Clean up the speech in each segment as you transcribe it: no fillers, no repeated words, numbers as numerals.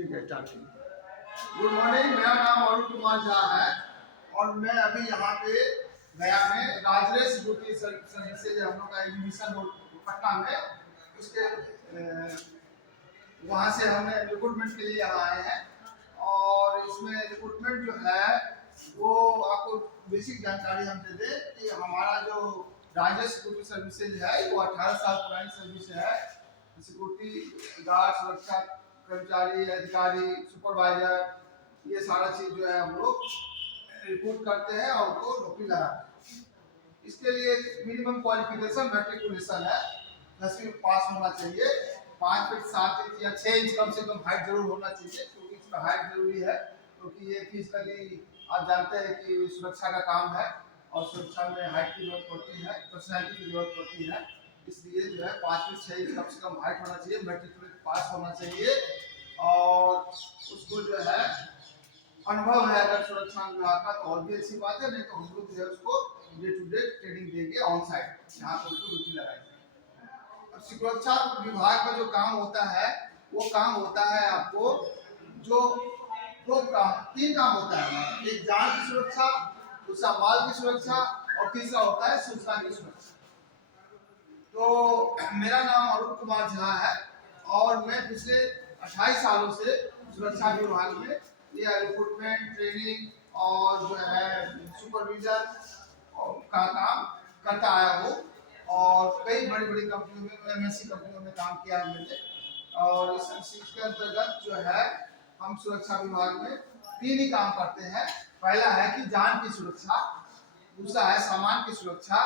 ठीक है, starting. Good morning, मेरा नाम अरुण कुमार झा है और मैं अभी यहाँ पे गया में राजरेश सिक्योरिटी सर्विस से हम लोग का एग्जीबिशन हो पटना में, उसके वहाँ से हमने रिक्रूटमेंट के लिए यहाँ आए हैं। और इसमें रिक्रूटमेंट जो है वो आपको बेसिक जानकारी हम दे दें कि हमारा जो राजरेश सिक्योरिटी सर्विसेज है वो 18 साल पुरानी सर्विस है। सिक्योरिटी गार्ड, सुरक्षा कर्मचारी, अधिकारी, सुपरवाइजर, ये सारा चीज जो है हम लोग रिपोर्ट करते हैं और उनको नौकरी लगाते हैं। इसके लिए मिनिमम क्वालिफिकेशन मैट्रिकुलेशन है, 10वीं पास होना चाहिए, 5 फीट 7 इंच या 6 इंच कम से कम हाइट जरूर होना चाहिए, क्योंकि इसमें हाइट जरूरी है। क्योंकि ये फिजिकली आप जानते हैं कि सुरक्षा का काम है और सुरक्षा में हाइट की जरूरत पड़ती है, पर्सनैलिटी की जरूरत पड़ती है। इसलिए जो है 5 फीट 6 इंच कम से कम हाइट होना चाहिए, मैट्रिकुलेट पास होना चाहिए और उसको जो है अनुभव है अगर सुरक्षा विभाग का तो और भी अच्छी बात है, नहीं तो हम लोग जो है उसको डे टू डे ट्रेनिंग देंगे ऑन साइट, यहाँ पर उसको ड्यूटी लगाएंगे। अब सुरक्षा विभाग का जो काम होता है वो काम होता है आपको जो दो काम, 3 काम होता है। एक जान की सुरक्षा, दूसरा माल की सुरक्षा और तीसरा होता है सूचना की सुरक्षा। तो मेरा नाम अरुण कुमार झा है और मैं पिछले 28 सालों से सुरक्षा विभाग में ये रिक्रूटमेंट, ट्रेनिंग और जो है सुपरविजन का काम करता आया हूँ। और कई बड़ी बड़ी कंपनियों में, एमएनसी कंपनियों में काम किया है मैंने। और इसके अंतर्गत जो है हम सुरक्षा विभाग में 3 ही काम करते हैं। पहला है कि जान की सुरक्षा, दूसरा है सामान की सुरक्षा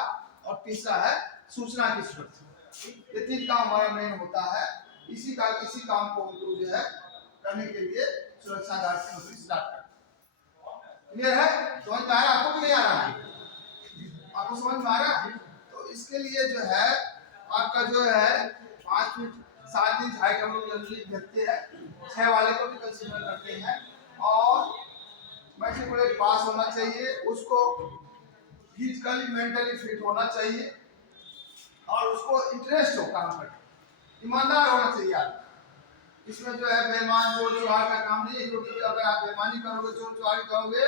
और तीसरा है सूचना की सुरक्षा। ये 3 काम हमारा मेन होता है। इसी काम को जो है करने के लिए सुरक्षा गार्ड की नौकरी स्टार्ट करते हैं। क्लियर है? समझ में आ रहा है आपको कि नहीं आ रहा है? आपको समझ में आ रहा है? तो इसके लिए जो है आपका जो है 5 फीट 7 इंच हाइट हम लोग जनरली देखते हैं, 6 वाले को भी कंसीडर करते हैं और मैट्रिकुलेट पास होना चाहिए, उसको फिजिकली मेंटली फिट होना चाहिए और उसको इंटरेस्ट हो काम करने, ईमानदार होना चाहिए आदमी। इसमें जो है बेईमान चोर चुहार का काम नहीं है, क्योंकि अगर आप बेईमानी करोगे, चोर चुहारी करोगे,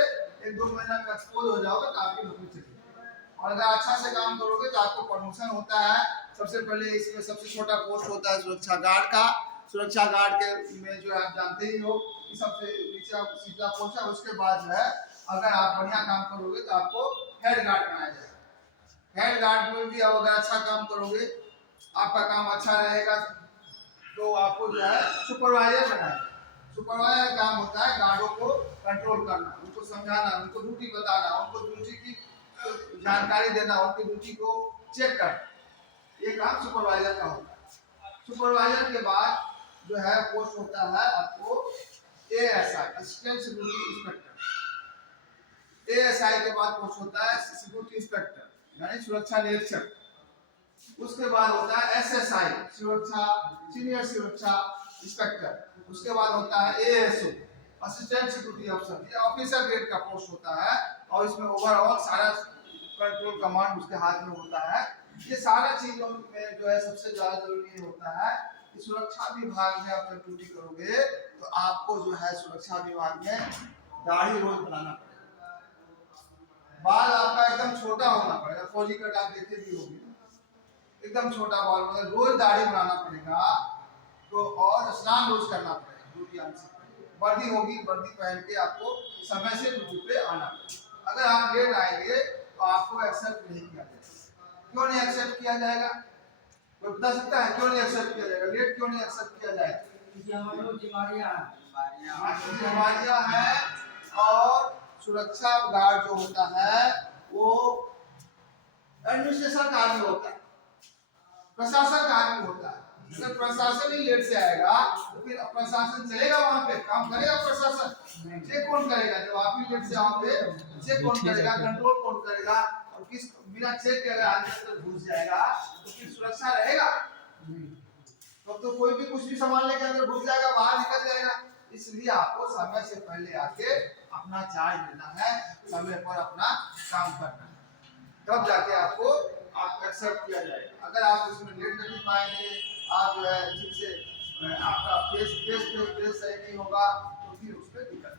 1-2 महीना में एक्सपोज हो जाओगे तो आपकी नौकरी चली जाएगी। और अगर अच्छा से काम करोगे तो आपको प्रमोशन होता है। सबसे पहले इसमें सबसे छोटा पोस्ट होता है सुरक्षा गार्ड का। सुरक्षा गार्ड के में जो है आप जानते ही हो कि सबसे नीचे सीधा पोस्ट है। उसके बाद जो है अगर आप बढ़िया काम करोगे तो आपको हेड गार्ड बनाया जाएगा। हेड गार्ड में भी अगर अच्छा काम करोगे, आपका काम अच्छा रहेगा तो आपको जो है सुपरवाइजर बनाए। सुपरवाइजर का काम होता है गार्डों को कंट्रोल करना, उनको समझाना, उनको ड्यूटी बताना, उनको ड्यूटी की जानकारी देना, उनकी ड्यूटी को चेक करना, ये काम सुपरवाइजर का होता है। सुपरवाइजर के बाद जो है पोस्ट होता है आपको ASI, assistant security inspector. ASI के बाद पोस्ट होता है सिक्योरिटी इंस्पेक्टर, यानी सुरक्षा निरीक्षक। उसके बाद होता है एसएसआई, सुरक्षा सीनियर सुरक्षा इंस्पेक्टर। उसके बाद होता है एएसओ, असिस्टेंट सिक्योरिटी अफसर। ये ऑफिसर ग्रेड का पोस्ट होता है और इसमें ओवरऑल सारा कंट्रोल कमांड उसके हाथ में होता है। ये सारा चीजों में जो है सबसे ज्यादा जरूरी होता है कि सुरक्षा विभाग में आप जब ड्यूटी करोगे तो आपको जो है सुरक्षा विभाग में दाढ़ी रोज बनाना पड़ेगा, बाल आपका एकदम छोटा होना पड़ेगा। फौजी कट आप देखे भी होंगे, एकदम छोटा बाल, मतलब रोज दाढ़ी बनाना पड़ेगा। तो और स्नान रोज करना पड़ेगा ड्यूटी आने से पहले। वर्दी होगी, वर्दी पहन के आपको समय से ड्यूटी पे आना पड़ेगा। अगर आप लेट आएंगे तो आपको एक्सेप्ट नहीं किया जाएगा। क्यों नहीं एक्सेप्ट किया जाएगा? कोई बता सकता है क्यों नहीं एक्सेप्ट किया जाएगा? लेट क्यों नहीं एक्सेप्ट किया जाएगा? बीमारियां हैं और सुरक्षा गार्ड जो होता है वो एडमिनिस्ट्रेशन कार्य होता है, प्रशासन कार्य होता है। अगर प्रशासन ही लेट से आएगा तो फिर प्रशासन चलेगा, वहां पे काम करेगा प्रशासन? चेक कौन करेगा? जब आप ही लेट से आओगे चेक कौन करेगा, कंट्रोल कौन करेगा? और किस बिना चेक के अगर आदमी अंदर घुस जाएगा तो फिर सुरक्षा रहेगा? तो कोई भी कुछ भी संभालने के अंदर घुस जाएगा, बाहर निकल जाएगा। इसलिए आपको समय से पहले आके अपना चार्ज लेना है, समय पर अपना काम करना है, तब जाके आपको एक्सेप्ट किया जाएगा। अगर आप उसमें लेट नहीं पाएंगे, आप जो है ठीक से आपका फेस सही नहीं होगा तो फिर उस पर दिक्कत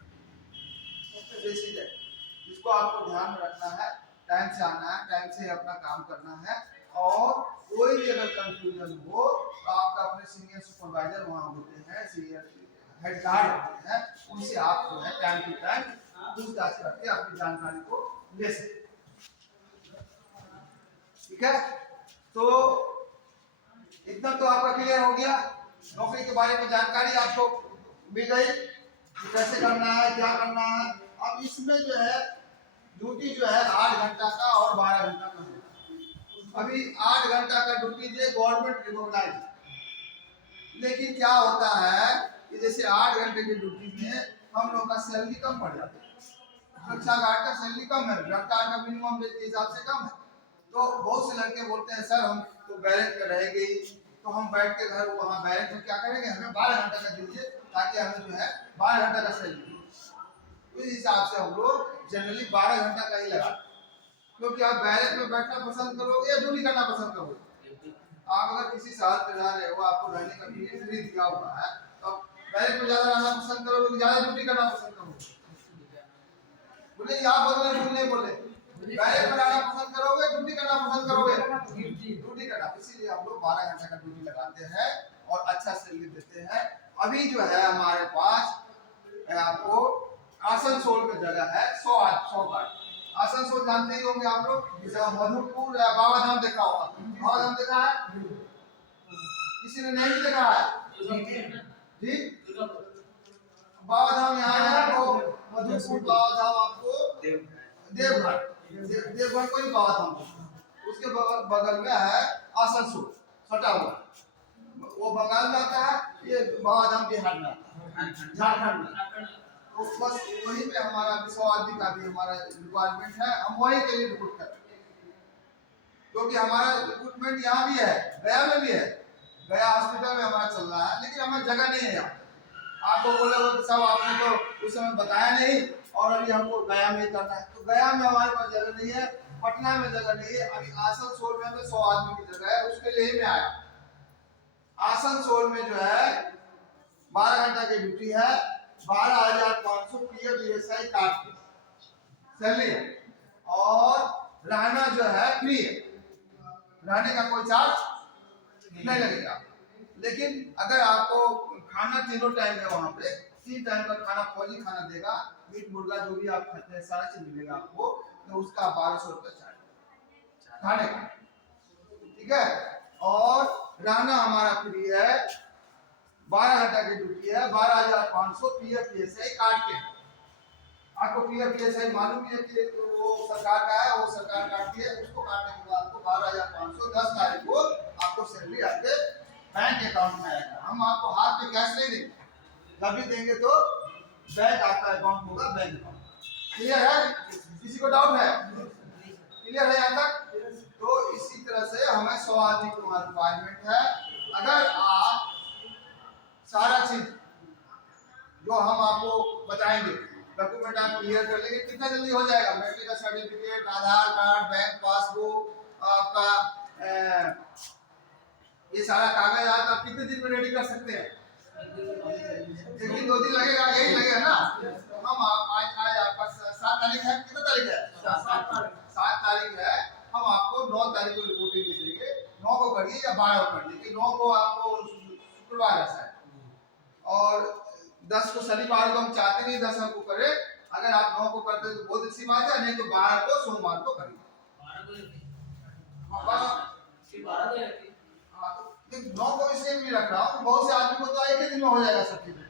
बेसिक है। इसको आपको ध्यान में रखना है, टाइम से आना है, टाइम से अपना काम करना है। और कोई भी अगर कंफ्यूजन हो तो आपका अपने सीनियर सुपरवाइजर वहाँ होते हैं, सीनियर हेड गार्ड होते हैं, उनसे आप जो है टाइम टू टाइम पूछताछ करके अपनी जानकारी को ले सकते। ठीक है, तो इतना तो आपका क्लियर हो गया। नौकरी के बारे में जानकारी आपको मिल गई कि कैसे करना है, क्या करना है। अब इसमें जो है ड्यूटी जो है 8 घंटा का और 12 घंटा का है। अभी 8 घंटा का ड्यूटी जो गवर्नमेंट रिकॉग्नाइज, लेकिन क्या होता है कि जैसे 8 घंटे की ड्यूटी में हम लोग का सैलरी कम पड़ जाता है। सुरक्षा गार्ड का सैलरी कम है, गार्ड का मिनिमम वेज के हिसाब से कम है। तो बहुत से लड़के बोलते हैं सर हम तो बैरक में रहेंगे ही, तो हम बैठ के घर वहाँ बैरक में क्या करेंगे, हमें 12 घंटा का दीजिए ताकि हमें जो है 12 घंटा का सैलरी। इस हिसाब से हम लोग जनरली 12 घंटा का ही लगाते, क्योंकि आप बैरक में बैठना पसंद करोगे या ड्यूटी करना पसंद करोगे। आप अगर किसी शहर पे रह रहे हो, आपको रहने का पीरियड फ्री दिया हुआ है, तो बैरक में ज्यादा रहना पसंद करोगे कि ज्यादा ड्यूटी करना पसंद करोगे? बोले आप बोले बैरक में रहना पसंद करोगे, ड्यूटी करना पसंद करोगे? ड्यूटी करना। इसीलिए हम लोग 12 घंटे का ड्यूटी लगाते हैं और अच्छा सैलरी देते हैं। अभी जो है हमारे पास आपको आसनसोल में जगह है 100 गार्ड। आसनसोल जानते ही होंगे आप लोग, जैसे मधुपुर या बाबा धाम देखा होगा। बाबा धाम देखा है? किसी ने नहीं देखा है? जी, बाबा धाम यहाँ है, तो मधुपुर बाबा धाम आपको देवघर कोई बाबा धाम, उसके बगल में है आसनसोल सटा हुआ, वो बंगाल में आता है, ये बाबा धाम बिहार में आता है, झारखंड में। तो बस वहीं पे हमारा 100 आदमी का भी हमारा रिक्वायरमेंट है, हम वहीं के लिए रिक्रूट करते हैं। क्योंकि हमारा रिक्रूटमेंट यहाँ भी है, गया में भी है, गया हॉस्पिटल में हमारा चल रहा है, लेकिन हमें जगह नहीं है यहाँ। आपको बोले वो सब आपने तो उस समय बताया नहीं और अभी हमको गया में करना है, तो गया में हमारे पास जगह नहीं है, पटना में जगह नहीं है। अभी आसनसोल में हमें 100 आदमी की जगह है, उसके लिए मैं आया। आसनसोल में जो है 12 घंटा की ड्यूटी है, 12,500 पीएफ काट के सैलरी है, और रहना जो है फ्री है, रहने का कोई चार्ज नहीं लगेगा। लेकिन अगर आपको खाना तीनों टाइम है, वहाँ पे 3 टाइम का खाना फौजी खाना देगा, मीट मुर्गा जो भी आप खाते हैं सारा चीज मिलेगा आपको, तो उसका 1200 रुपये चार्ज खाने का। ठीक है, और रहना हमारा फ्री है, 12 घंटा की ड्यूटी है, 12,500 पीएफ काट के। आपको पीएफ मालूम है कि वो सरकार का है, वो सरकार काटती है, उसको काटने के बाद आपको 12,500 10 तारीख को आपको सैलरी आपके बैंक अकाउंट में आएगा। हम आपको हाथ में कैश नहीं देंगे, जब भी देंगे तो बैंक आपका अकाउंट होगा, बैंक अकाउंट। क्लियर है? किसी को डाउट है? क्लियर है यहाँ तक? तो इसी तरह से हमें 100 आदमी की रिक्वायरमेंट है। अगर आप सारा चीज जो हम आपको बताएंगे, डॉक्यूमेंट आप क्लियर कर लेंगे, कितना जल्दी हो जाएगा? मैट्रिक का सर्टिफिकेट, आधार कार्ड, बैंक पासबुक, आपका ये सारा कागज आप कितने दिन में रेडी कर सकते हैं? 1 दिन 2 दिन लगेगा, यही लगेगा ना? तो हम आज आपका 7 तारीख है, कितना तारीख है? 7 तारीख है। हम आपको 9 तारीख को रिपोर्टिंग दे देंगे। 9 को करिए या 12 को कर लीजिए, 9 को आपको शुक्रवार है और 10 को शनिवार को हम चाहते नहीं 10 हमको करे। अगर आप 9 को करते तो बहुत अच्छी बात है, नहीं तो 12 को सोमवार को करिए। 9 को इसलिए भी रख रहा हूँ, बहुत से आदमी को तो एक ही दिन में हो जाएगा सब चीजें।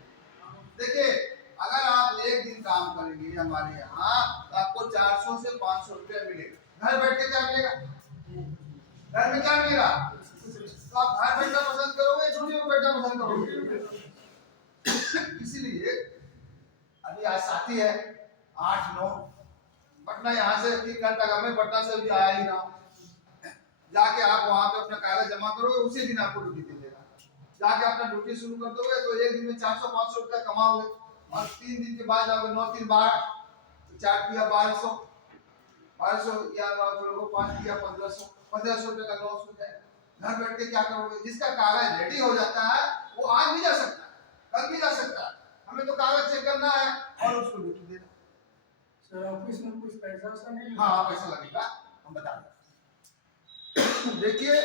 देखिए, अगर आप एक दिन काम करेंगे हमारे यहाँ तो आपको 400 से 500 रुपया मिलेगा। घर बैठ के क्या मिलेगा? घर में क्या मिलेगा? तो आप घर बैठना पसंद करोगे, छुट्टी में बैठना पसंद करोगे? इसीलिए अभी आज साथी है 8-9 पटना, यहाँ से 3 घंटा का, मैं पटना से भी आया ही रहा हूँ। जाके आप वहाँ पे अपना कागज जमा करोगे, उसी दिन आपको ड्यूटी दे देगा। जाके अपना ड्यूटी शुरू कर दोगे तो एक दिन में 400-500 रुपया कमाओगे, और 3 दिन के बाद जाओगे 9 3 12 4 किया 1200 या 5 किया 1500 रुपये का लॉस हो जाएगा। घर बैठ के क्या करोगे? जिसका कागज रेडी हो जाता है वो आज भी जा सकता है, कल भी जा सकता है, हमें तो कागज चेक करना है और उसको ड्यूटी देना। सर ऑफिस में कुछ पैसा सा नहीं? हाँ पैसा लगेगा, हम बता दें। देखिए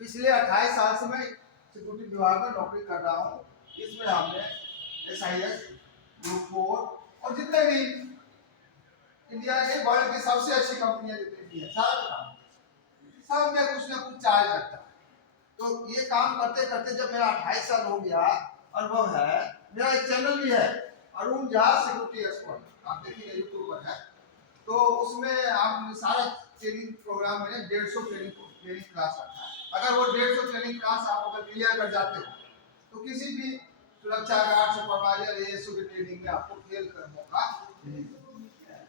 पिछले 28 साल से मैं सिक्योरिटी विभाग में नौकरी कर रहा हूँ। इसमें हमने SIS, ग्रुप 4 और जितने भी इंडिया के वर्ल्ड की सबसे अच्छी कंपनियां जितनी भी है सारा काम सब में कुछ ना कुछ चार्ज लगता है। तो ये काम करते करते जब मेरा 28 साल हो गया, अनुभव है, मेरा एक चैनल भी है अरुण झा सिक्योरिटी एक्सपर्ट, आप देखिए यूट्यूब पर है। तो उसमें आप सारा ट्रेनिंग प्रोग्राम में 150 ट्रेनिंग क्लास रखा है। अगर वो 150 ट्रेनिंग क्लास आप अगर क्लियर कर जाते हो तो किसी भी सुरक्षा गार्ड सुपरवाइजर ASO की ट्रेनिंग में आपको फेल कर मौका नहीं,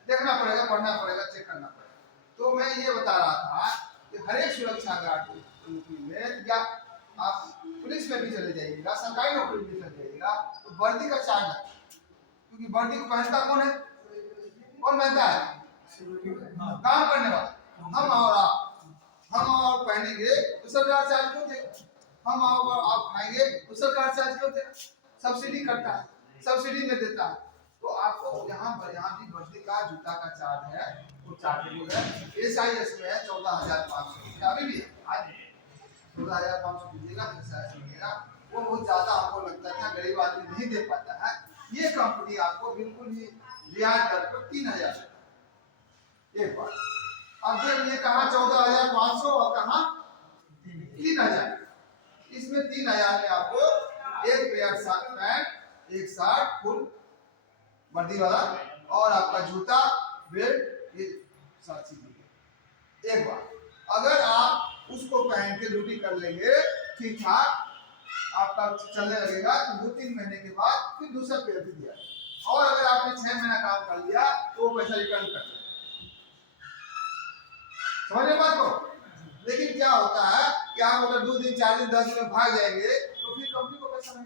देखना पड़ेगा, पढ़ना पड़ेगा, चेक करना पड़ेगा। तो मैं ये बता रहा था कि हर एक सुरक्षा गार्ड में या आप पुलिस में भी चले जाइएगा, सरकारी नौकरी में भी चले जाइएगा, तो वर्दी का चार्ज है, क्योंकि वर्दी को पहनता कौन है? कौन पहनता है? काम करने वाला। हम और आप पहनेंगे तो सरकार चार्ज क्यों देगा? हम और आप खाएंगे तो सरकार चार्ज क्यों देगा? सब्सिडी करता है, सब्सिडी में देता है। तो आपको यहाँ पर यहाँ भी वर्दी का जूता का चार्ज है, वो चार्जेबल है। SIS में है 14,500, अभी भी आज 14,500 दीजिएगा, SIS मिलेगा। वो बहुत ज्यादा हमको लगता था, गरीब आदमी नहीं दे पाता है। ये कंपनी आपको बिल्कुल ही रियायत दर पर 3,000 एक बार। अब जब ये कहा 14,500 और कहा 3,000, इसमें 3,000 में आपको एक पेयर शर्ट पैंट, एक शर्ट फुल वर्दी वाला और आपका जूता बेल्ट, ये साथ चीजें एक बार। अगर आप उसको पहन के ड्यूटी कर लेंगे ठीक ठाक, आपका चलने लगेगा तो 2-3 महीने के बाद फिर दूसरा पेयर भी दिया। और अगर आपने 6 महीना काम कर लिया तो वो पैसा रिटर्न कर देगा, समझे बात को? लेकिन क्या होता है कि आप अगर 2 दिन 4 दिन 10 दिन में भाग जाएंगे तो फिर कंपनी को पैसा नहीं,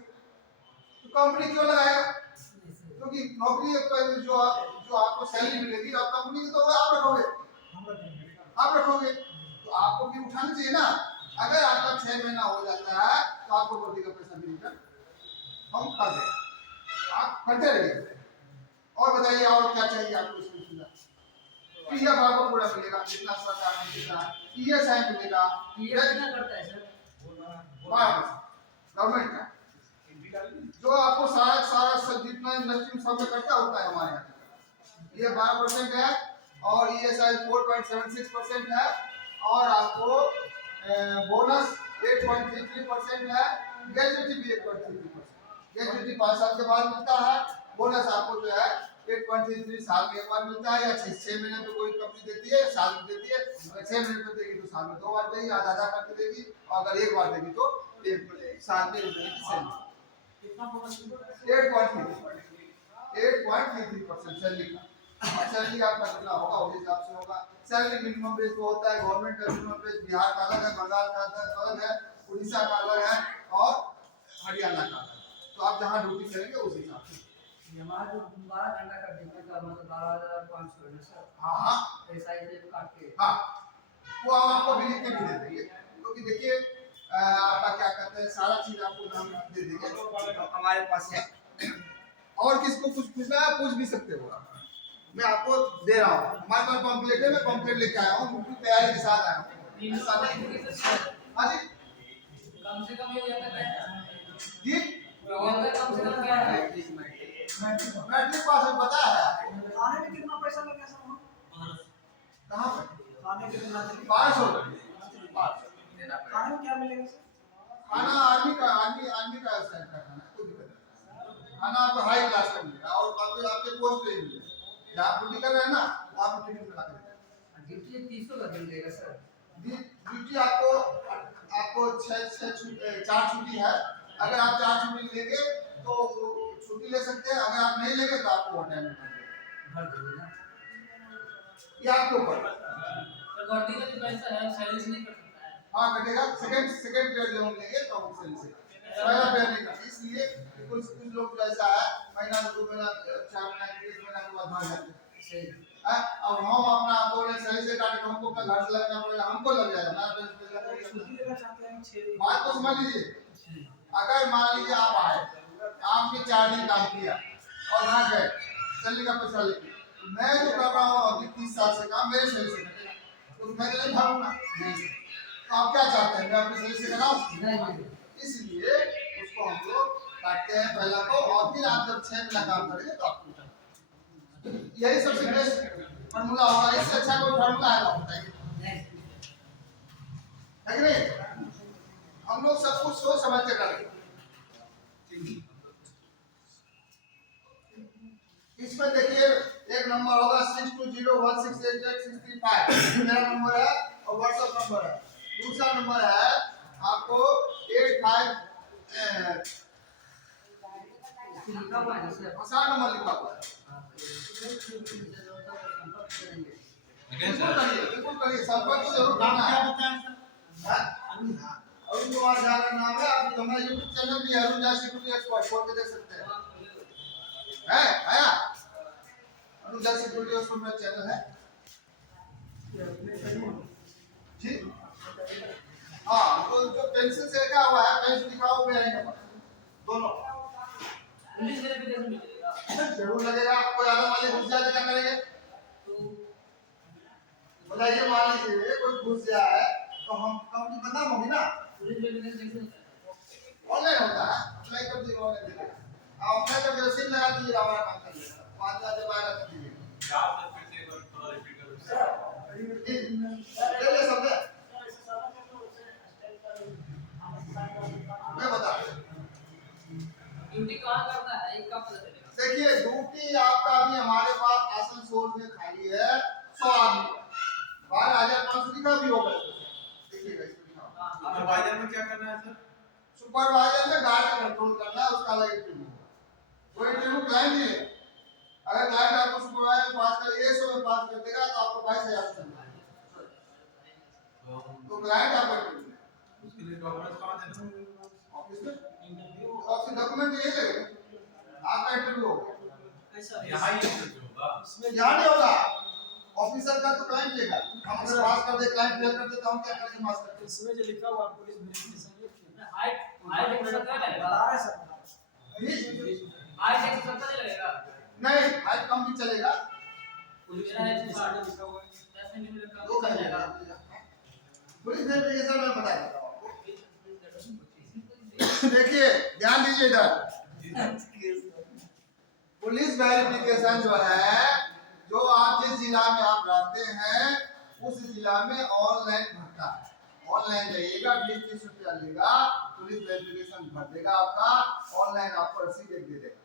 तो कंपनी क्यों लगाएगा? क्योंकि नौकरी जो आपको सैलरी मिलेगी आप कंपनी की, तो आप रखोगे तो आपको फिर उठाना चाहिए ना। अगर आपका 6 महीना हो जाता है तो आपको वर्दी का पैसा भी रिटर्न हम कर देंगे, आप करते रहिए। और बताइए और क्या चाहिए आपको इसमें सुविधा? PF आपको पूरा मिलेगा, जितना सरकार ने देता है, ESI मिलेगा। PF कितना करता है सर? गवर्नमेंट का जो आपको सारा सब जितना इंडस्ट्री सब में करता होता है हमारे यहाँ, ये 12% है और ESI 4.76% है और आपको बोनस 8.33% है, ग्रेजुएटी भी 8.33%, ग्रेजुएटी 5 साल के बाद मिलता है। बोनस आपको जो है 8.33 साल में एक बार मिलता है, या 6 महीने में कोई कंपनी देती है, साल में देती है। अगर 6 महीने में देगी तो साल में 2 बार देगी, आधा आधा करके देगी, और अगर एक बार देगी तो एक साल में कितना बोनस? 8.33% सैलरी का। सैलरी आपका कितना होगा उस हिसाब से होगा। सैलरी मिनिमम वेज तो होता है, गवर्नमेंट का मिनिमम वेज बिहार का अलग है, बंगाल का अलग है, उड़ीसा का अलग है और हरियाणा का अलग है। तो आप जहाँ ड्यूटी करेंगे उस हिसाब से। हमारा जो 12 घंटा का ड्यूटी का मतलब 12,500 है सर। हाँ SI से काट के हाँ, वो हम आपको भी लिख के भी दे देंगे, क्योंकि देखिए आपका क्या कहते हैं सारा चीज आपको हम दे देंगे, तो हमारे पास है। और किसको कुछ पूछना है पूछ भी सकते हो आप, मैं आपको दे रहा हूँ। हमारे पास पंपलेट है, मैं पंपलेट लेके आया हूँ, बिल्कुल तैयारी के साथ आया हूँ। हाँ जी, कम से कम ये हो जाता है जी कम से कम क्या है? मैट्रिक पास है, पता है। खाने में कितना पैसा लगेगा सर? कहाँ पे? खाने के कितना? 1200 खाने में क्या मिलेगा सर? खाना आर्मी का स्टाइल का खाना, कोई दिक्कत नहीं। खाना आपको हाई क्लास का मिलेगा और आपके पोस्ट पे मिलेगा। जहाँ ड्यूटी कर रहे हैं ना वहाँ पे टिफिन बना के ड्यूटी 300 का दिन देगा सर। ड्यूटी आपको 4 छुट्टी है। अगर आप 4 छुट्टी लेंगे तो छुट्टी ले सकते हैं, अगर आप नहीं लेंगे तो आपको ओवरटाइम भर देना। ये आपके ऊपर वर्दी का जो पैसा है सैलरी से नहीं कट सकता है। हाँ कटेगा, सेकंड पेयर जब हम लेंगे तो हम सेल से पहला पेयर नहीं कटेगा। इसलिए कुछ लोग जैसा है महीना 2 महीना 4 महीना 1 महीना के बाद भाग जाते हैं। अब हम अपना बोले सही से काटे तो हमको अपना घर से लगना पड़ेगा, हमको लग जाएगा ना। छुट्टी लेना चाहते हैं 6 बात तो समझ लीजिए, अगर मान लीजिए आप आए, आपने 4 दिन काम किया और वहां गए सैलरी का पैसा लेके, तो मैं जो कर रहा हूँ अभी 30 साल से काम मेरे सैलरी से कटेगा, तो मैं तो नहीं भागूंगा। तो आप क्या चाहते हैं, मैं अपनी सैलरी से कराऊं? इसलिए उसको हम लोग काटते हैं पहला को, और फिर आप जब 6 महीना काम करेंगे तो आपको यही सबसे बेस्ट फार्मूला होगा। इससे अच्छा कोई फार्मूला है तो बताइए, है कि नहीं? हम लोग सब कुछ सोच समझ के करेंगे। इसमें देखिए एक नंबर होगा 6201688635, मेरा नंबर है और व्हाट्सएप नंबर है। दूसरा नंबर है आपको 85 लिखा हुआ है सर, आसान नंबर लिखा हुआ है। बिल्कुल करिए, संपर्क तो जरूर करना है। अरुण कुमार झा का नाम है, आप हमारा यूट्यूब चैनल भी है, अरुण झा सिक्योरिटी एक्सपर्ट, खोल के देख सकते हैं। है आया अरुण झा सिक्योरिटी एक्सपर्ट मेरा चैनल है जी। हाँ, तो जो पेंसिल से लिखा हुआ है, पेंसिल लिखा हुआ मेरा नंबर दोनों पुलिस वेरिफिकेशन मिलेगा जरूर लगेगा। आपको ज्यादा वाले घुस जाए तो क्या करेंगे? बताइए, मान लीजिए कोई घुस गया है तो हम कंपनी बदनाम होगी ना। पुलिस वेरिफिकेशन कैसे होता है? ऑनलाइन होता है, अप्लाई कर दीजिए, ऑनलाइन दे देगा। आप अप्लाई करके रसीद लगा दीजिएगा, हमारा काम कर देगा, 5,000 जब आएगा तो दीजिएगा। ले ले सब ले, मैं बता दूं। ड्यूटी कहाँ करता है, ये कब पता चलेगा? देखिए ड्यूटी आपका अभी हमारे पास आसनसोल में खाली है 100 आदमी, 12,500 लिखा भी होगा। देखिएगा इसमें लिखा होगा। सुपरवाइजर में क्या करना है सर? सुपरवाइजर में गार्ड का कंट्रोल करना है, उसका अलग इंटरव्यू होगा। वो इंटरव्यू क्लाइंट ही है। अगर क्लाइंट आपको सुपरवाइजर में पास कर 100 में पास कर देगा तो आपको 22,000 चलना है। तो क्लाइंट आपका इंटरव्यू है, उसके लिए डॉक्यूमेंट कहाँ देना? ऑफिस में ऑफिस डॉक्यूमेंट ये लगेगा, आपका इंटरव्यू होगा। यहाँ ही इंटरव्यू होगा। इसमें यहाँ नहीं होगा, ऑफिसर का तो क्लाइंट लेगा। हम अगर पास कर दे, क्लाइंट फेल कर दे तो हम क्या करेंगे? पास करते हैं। इसमें जो लिखा हुआ पुलिस वेरिफिकेशन हाइट 170 लगेगा, बता रहे सर हाइट 170 लगेगा। नहीं, हाइट कम भी चलेगा। पुलिस मेरा है वेरिफिकेशन में लिखा हुआ है 10 सेंटीमीटर का दो चल कर जाएगा। पुलिस वेरिफिकेशन में बता देता हूं आपको। देखिए ध्यान दीजिए इधर, पुलिस वेरिफिकेशन जो है, जो आप जिस जिला में आप रहते हैं उस जिला में ऑनलाइन भरता है। ऑनलाइन जाइएगा, 20-30 रुपया लेगा, पुलिस वेरिफिकेशन भर देगा आपका, ऑनलाइन आपको रसीद एक दे देगा।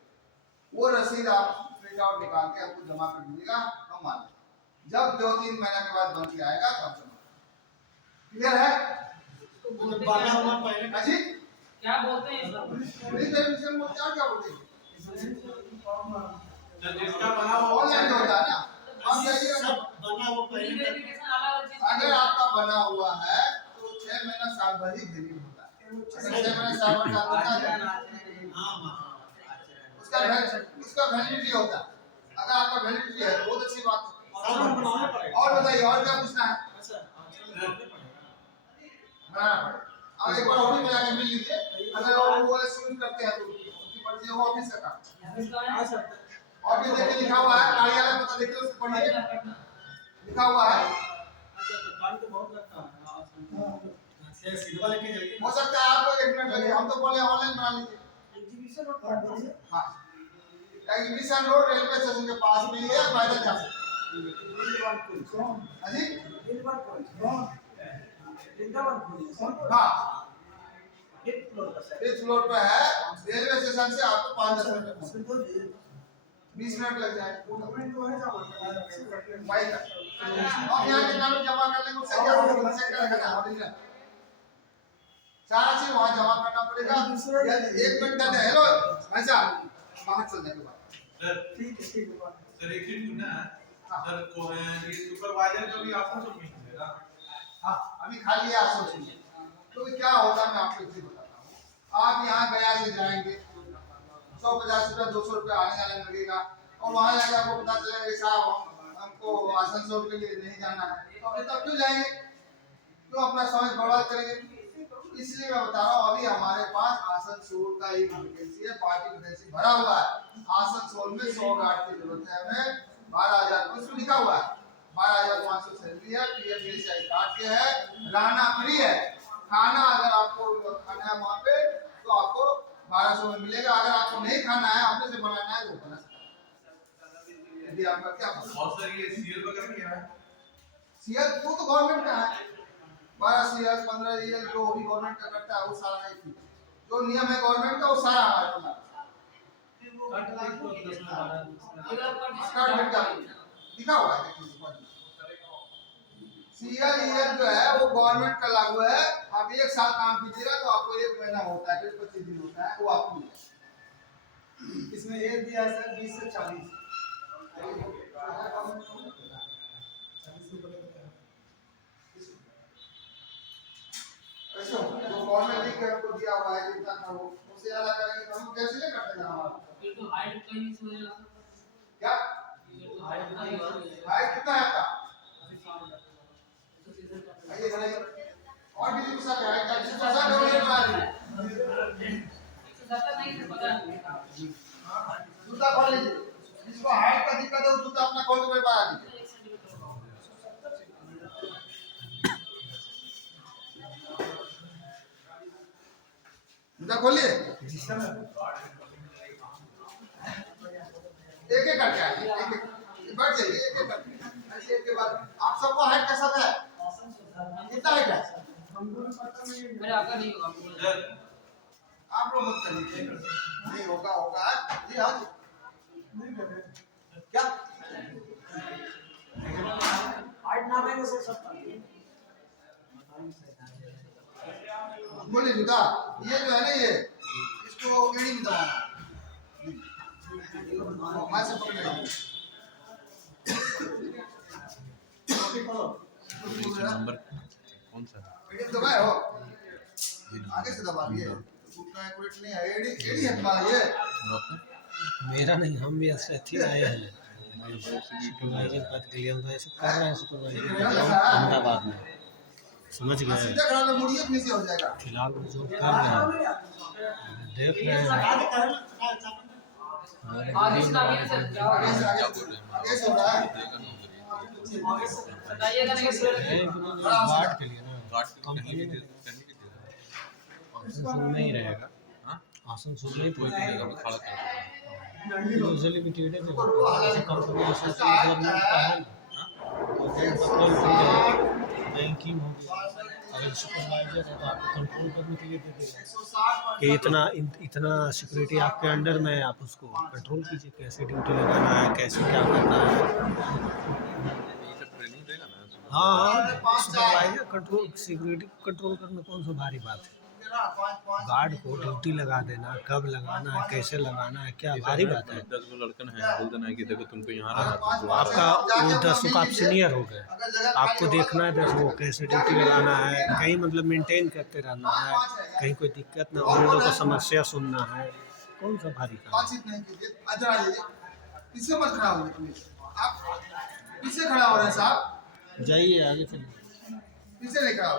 वो रसीद आप प्रिंट आउट निकाल के आपको जमा कर दीजिएगा, हम मान लेंगे। जब 2-3 महीना के बाद बन के आएगा तब जमा। क्लियर है? बना हुआ पहले अजी क्या बोलते हैं इसको? पुलिस वेरिफिकेशन बोलते हैं, और क्या बोलते हैं? तो जिसका बना हुआ ऑनलाइन होता है ना, हम जाइएगा। सब बना हुआ पुलिस पहले वेरिफिकेशन अलग चीज अगर आपका बना हुआ है तो 6 महीना साल भर ही वैलिड होता है। अगर 6 महीना साल भर का होता है उसका वैलिडिटी होता है। अगर आपका वैलिडिटी है तो बहुत अच्छी बात है। बनाना पड़ेगा और बताइए, और क्या पूछना है? बनाना पड़ेगा। बनाना पड़ेगा। अब एक बार ऑफिस में जाके मिल लीजिए, अगर वो शुरू करते हैं तो उनकी मर्जी है, वो ऑफिस का काम। इसका है ऑफिस देखिए लिखा हुआ है, कार्यालय पता देखिए, उसको पढ़िए, लिखा हुआ है। अच्छा तो काम तो बहुत लगता है। से सीधवा लेके जाइए। हो सकता है आपको 1 मिनट लगे, हम तो बोले ऑनलाइन बना लीजिए। एग्जीबिशन और कार्ड दीजिए। हाँ, एग्जीबिशन रोड रेलवे स्टेशन के पास में ही है, पैदल जा सकते दिलवान पुलिस कौन? हैं। जी दिलवान पुलिस कौन? दिलवान पुलिस कौन? हाँ, एक फ्लोर पर सर। 5th फ्लोर पे है, रेलवे स्टेशन से आपको 5-10 मिनट में उसमें तो 20 मिनट लग जाए। डॉक्यूमेंट तो है जमा करना। वही तक और यहाँ के नाम जमा कर लेंगे, उससे क्या होगा? सेक्टर लगाना है ओरिजिनल, सारा चीज वहाँ जमा करना पड़ेगा। 1 मिनट का हेलो ऐसा बाहर चलने के बाद सर ठीक है सर एक चीज सुनना है सर को ये सुपरवाइजर का भी ऑप्शन तो नहीं मिलेगा। हाँ, अभी खाली है, आप सोचिए तो क्या होता है। मैं आपको एक चीज बताता हूँ, आप यहाँ गया से जाएंगे 150 रुपया 200 रुपया आने जाने में लगेगा, और वहाँ जाकर आपको पता चलेगा कि साहब हमको आसनसोल के लिए नहीं जाना है, तो अभी तब क्यों जाएंगे? क्यों अपना समय बर्बाद करेंगे? इसलिए मैं बता रहा हूँ अभी हमारे पास आसनसोल का एक वैकेंसी है, पार्टी वैकेंसी भरा हुआ है। आसनसोल में 100 गार्ड की जरूरत है हमें। 12,000 कुछ लिखा हुआ है, 12,500 सैलरी है, PFPSI कार्ड के है, रहना फ्री है। खाना अगर आपको खाना है वहाँ पे तो आपको 1200 में मिलेगा। अगर आपको नहीं खाना है, अपने से बनाना है तो बना सकते हैं। यदि आपका क्या और सर ये सीएल वगैरह क्या है? सीएल वो तो गवर्नमेंट का है, 12 सीएल 15 सीएल जो भी गवर्नमेंट का करता है वो सारा है। जो नियम है गवर्नमेंट का वो सारा हमारे को लिखा हुआ है। सीएल जो है वो गवर्नमेंट का लागू है। आप 1 साल काम कीजिएगा तो आपको 1 महीना होता है, फिर 25 दिन होता है, वो आपको मिलेगा। इसमें एज दिया है सर 20 से 40। ऐसे जो गवर्नमेंट लिख के हमको दिया हुआ है जितना करो उससे ज्यादा करेंगे तो हम कैसे ले करते हैं हमारा? फिर तो हाइट कहीं से हो जाएगा। क्या हाइट कितना है आपका? आइए बनाइए। और भी पूछा क्या है? क्या पूछा है? डोनेट बना दीजिए। 170 नहीं से 50 जूता खोल लीजिए। जिसको हाइट का दिक्कत है वो जूता अपना खोल के बना दीजिए। जूता खोलिए। एक एक करके आइए, एक एक बैठ जाइए, एक एक करके। ऐसे एक के बाद आप सबको हाइट कैसा है? कितना हाइट है? मेरे आपका नहीं होगा। सर आप लोग मत करिए, नहीं होगा होगा जी। हाँ क्या हाइट नाम है सर सब। बोले जूता ये जो है ना ये इसको एड़ी में दबाना, हाथ से पकड़ लेना। नंबर कौन सा एड़ी में दबाए हो, आगे से दबा दिए, उतना एक्यूरेट नहीं है। एड़ी एड़ी है तुम्हारा ये? मेरा नहीं, हम भी ऐसे अच्छी आए हैं सुपरवाइजर पद के लिए। हम तो ऐसे कर रहे हैं सुपरवाइजर अहमदाबाद में, समझ गए। सीधा खड़ा तो मुड़िए नीचे हो जाएगा। फिलहाल वो जो कर रहे हैं देख रहे हैं। आगे से आगे सर क्या आगे से आगे से हो रहा है। बताइएगा नहीं सर। गार्ड के लिए ना कंपनी कंपनी आसनसोल में ही रहेगा। आसनसोल में ही यूजुअली भी टीडे में कंपनी आसनसोल गवर्नमेंट का है ना, बैंकिंग हो गया। अगर सुपरवाइजर है तो आपको कंट्रोल करने के लिए दे देगा कि इतना सिक्योरिटी आपके अंडर में है, आप उसको कंट्रोल कीजिए, कैसे ड्यूटी लगाना है, कैसे क्या करना है। ट्रेनिंग देगा ना। हाँ सुपरवाइजर कंट्रोल सिक्योरिटी कंट्रोल करना कौन सा भारी बात है। गार्ड को ड्यूटी लगा देना, कब लगाना है, कैसे लगाना है, क्या भारी बात है। 10 लड़कन है बोल देना है कि देखो तुमको यहाँ रहना आपका वो 10 का आप सीनियर हो गए, आपको देखना है 10 को कैसे ड्यूटी लगाना है, कहीं मतलब मेंटेन करते रहना है, कहीं कोई दिक्कत ना हो, उन लोगों को समस्या सुनना है। कौन सा भारी काम? बातचीत नहीं कीजिए, अंदर आ जाइए। पीछे मत खड़ा होइए प्लीज। आप पीछे खड़ा हो रहे हैं साहब, जाइए आगे चलिए। पीछे नहीं खड़ा हो।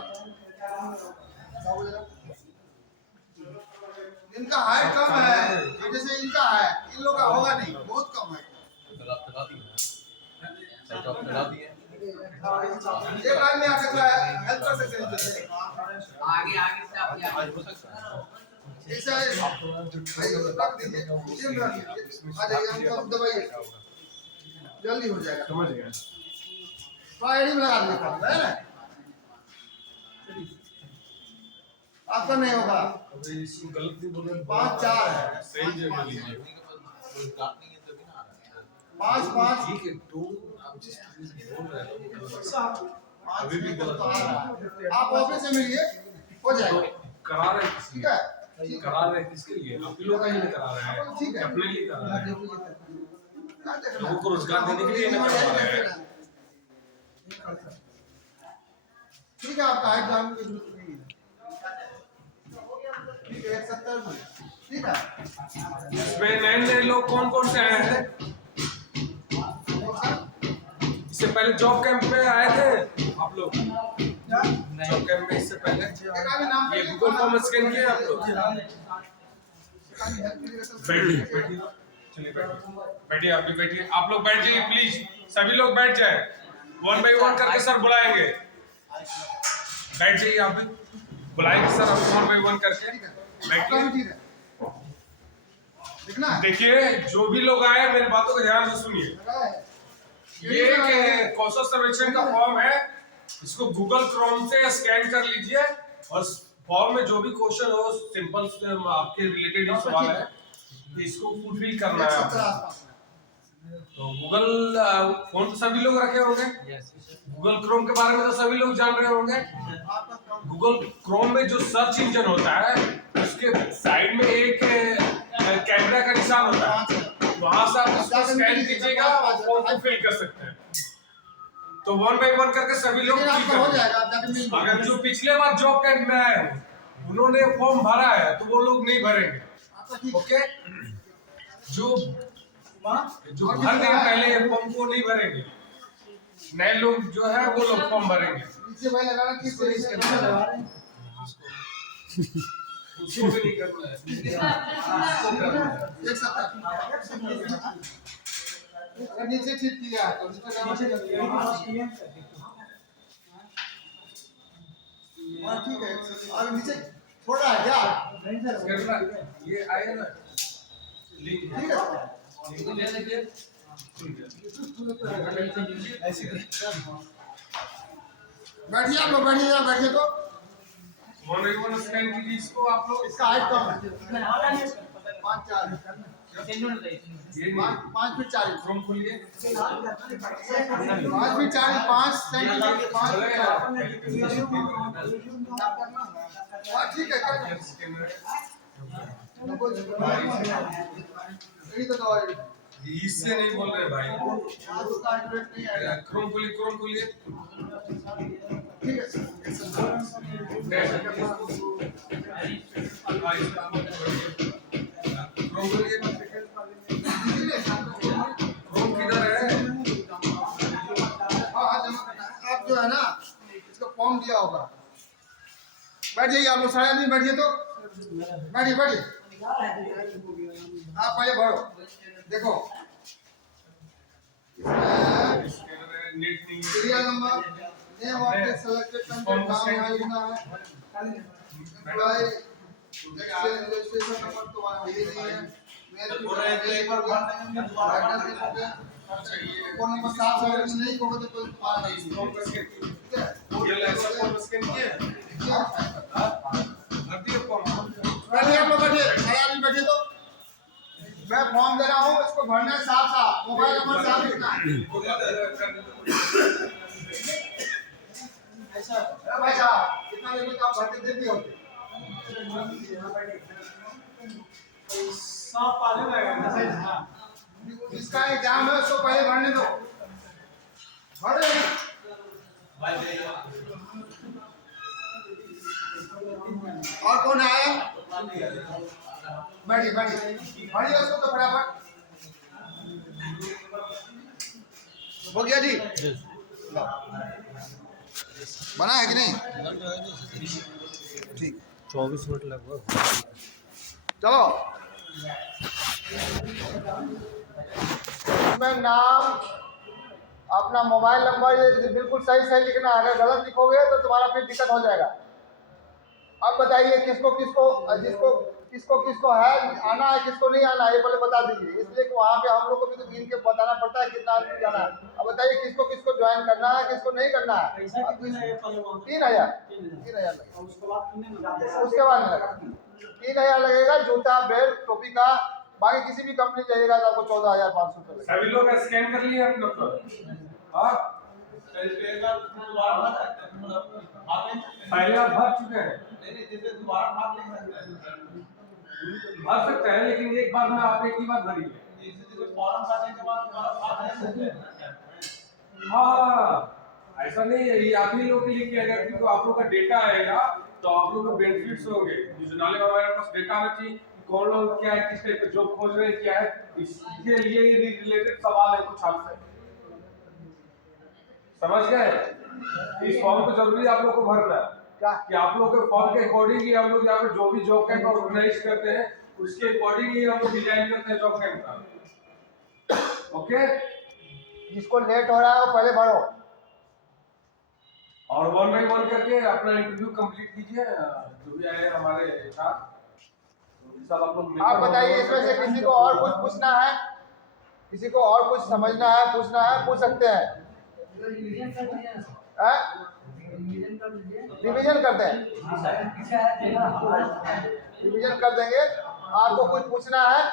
इनका हाइट कम है, जैसे इनका है, इन लोग का होगा नहीं, बहुत कम है। एक आदमी आ सकता है, हेल्प कर सकते हैं जैसे आगे आगे से आप ऐसा रख दीजिए, जिम रख दीजिए, आ जाइए, हमको दबाइए, जल्दी हो जाएगा। समझ गए? पायड़ी में लगा दीजिए, है ना? आपका नहीं होगा। 5-4 है, 5-5 अभी भी गलत आ रहा है। आप ऑफिस से मिलिए, हो जाएगा। करा रहे हैं ठीक है, करा रहे हैं किसके लिए? आप लोग का ही नहीं करा रहे हैं, ठीक है, अपने लिए करा रहे हैं। लोगों को रोजगार देने के लिए नहीं करा रहे हैं। ठीक है, आपका हाइट जानने की जरूरत नहीं है। ठीक है, 170 में, ठीक है। इसमें नए लोग कौन कौन से आए हैं? इससे पहले जॉब कैंप पे आए थे आप लोग? चौके में इससे पहले ये गूगल फॉर्म स्कैन किया आप लोग? बैठिए बैठिए, चलिए बैठिए, आप भी बैठिए, आप लोग बैठ जाइए प्लीज, सभी लोग बैठ जाए, 1 बाय 1 करके सर बुलाएंगे, बैठ जाइए, आप भी बुलाएंगे सर, आप 1 बाय 1 करके बैठिए। देखिए जो भी लोग आए मेरी बातों को ध्यान से सुनिए, ये एक कौशल सर्वेक्षण का फॉर्म है, इसको गूगल क्रोम से स्कैन कर लीजिए और फॉर्म में जो भी क्वेश्चन हो सिंपल आपके रिलेटेड ही सवाल है, इसको फुलफिल करना है आपको। तो गूगल फोन तो सभी लोग रखे होंगे, गूगल क्रोम के बारे में तो सभी लोग जान रहे होंगे। गूगल क्रोम में जो सर्च इंजन होता है उसके साइड में एक कैमरा का निशान होता है, वहां से आप उसको स्कैन कीजिएगा और फॉर्म को फिल कर सकते हैं। तो 1 बाय 1 करके सभी लोग हो जाएगा। अगर जो पिछले बार जॉब कैंप में आए उन्होंने फॉर्म भरा है तो वो लोग नहीं भरेंगे, ओके? जो भर दिया पहले फॉर्म को नहीं भरेंगे, नए लोग जो है वो लोग फॉर्म भरेंगे। उसको भी नहीं करना है, नीचे ठीक किया ठीक है, और नीचे थोड़ा है क्या ये आएगा ना लिंक, ठीक है बैठिए आप लोग, बैठिए तो 1 बाय 1 स्कैन कीजिए इसको आप लोग। इसका हाइट कम है 5'4", ये 5 फीट 4 क्रोम खोलिए, 5 फीट 4 5 सेंटीमीटर 5 फीट 4 ठीक है इससे नहीं बोल रहे भाई, क्रोम खोलिए ठीक है क्रोम खोलिए, क्रोम किधर है? आप जो है ना इसका फॉर्म दिया होगा, बैठ जाइए आप लोग, सारे आदमी बैठिए तो बैठिए आप पहले भरो, देखो serial number, name of the selected content नाम यहाँ लिखना है, एम्प्लॉय रजिस्ट्रेशन नंबर तो वहाँ ये नहीं है, फोन नंबर 7 नहीं होगा तो कोई पार नहीं, ठीक है ये ऐसा फॉर्म स्कैन किया भर दिए फॉर्म, बैठिए आप लोग, सारे आदमी बैठिए तो मैं फॉर्म दे रहा हूँ, इसको भरना है साफ, मोबाइल नंबर साफ लिखना है। भाई साहब कितना देर में आप भरते देते होते जिसका एग्जाम है उसको पहले भरने दो, भर और कौन आया? बढ़िए उसको तो फटाफट हो गया जी, बना है कि नहीं? ठीक 24 मिनट लगभग। चलो इसमें नाम, अपना मोबाइल नंबर ये बिल्कुल सही लिखना है, अगर गलत लिखोगे तो तुम्हारा फिर दिक्कत हो जाएगा। अब बताइए किसको है आना है, किसको नहीं आना है, ये पहले बता दीजिए, इसलिए कि वहाँ पे हम लोग को भी तो गिन के बताना पड़ता है कितना आदमी जाना है। अब बताइए किसको ज्वाइन करना है, किसको नहीं करना है। 3,000 उसके बाद 3,000 लगेगा, जूता बेल्ट टोपी का, बाकी किसी भी कंपनी जाइएगा तो आपको 14,500 रुपये। सभी लोग स्कैन कर लिए अपना पहले आप भर चुके हैं, भर सकते हैं लेकिन एक बार में आप एक ही बार भरिए। हाँ ऐसा नहीं है, ये आप ही लोग के लिए किया गया क्योंकि आप लोग का डेटा आएगा तो आप लोग को बेनिफिट्स होंगे। यूजुअली हमारे पास डेटा में चाहिए कौन लोग क्या है, किस टाइप का जॉब खोज रहे हैं, क्या है, इसके लिए रिलेटेड सवाल है कुछ आपसे, समझ गए? इस फॉर्म को जरूरी आप लोग को भरना है क्या कि आप लोग के फॉर्म के अकॉर्डिंग ही हम लोग यहाँ पे जो भी जॉब कैंप ऑर्गेनाइज करते हैं उसके अकॉर्डिंग ही हम लोग डिजाइन करते हैं जॉब कैंप का। ओके, जिसको लेट हो रहा है वो पहले भरो। और 1 by 1 करके अपना इंटरव्यू कंप्लीट कीजिए। जो भी आए हमारे साथ सब आप लोग आप बताइए इसमें से किसी को और कुछ पूछना है, किसी को और कुछ समझना है, पूछना है, पूछ सकते हैं। रिवीजन कर लीजिए ना सर। हैं? रिवीजन कर लीजिए। रिवीजन कर दें, पीछे आया देना। रिवीजन कर देंगे। आपको कुछ पूछना है,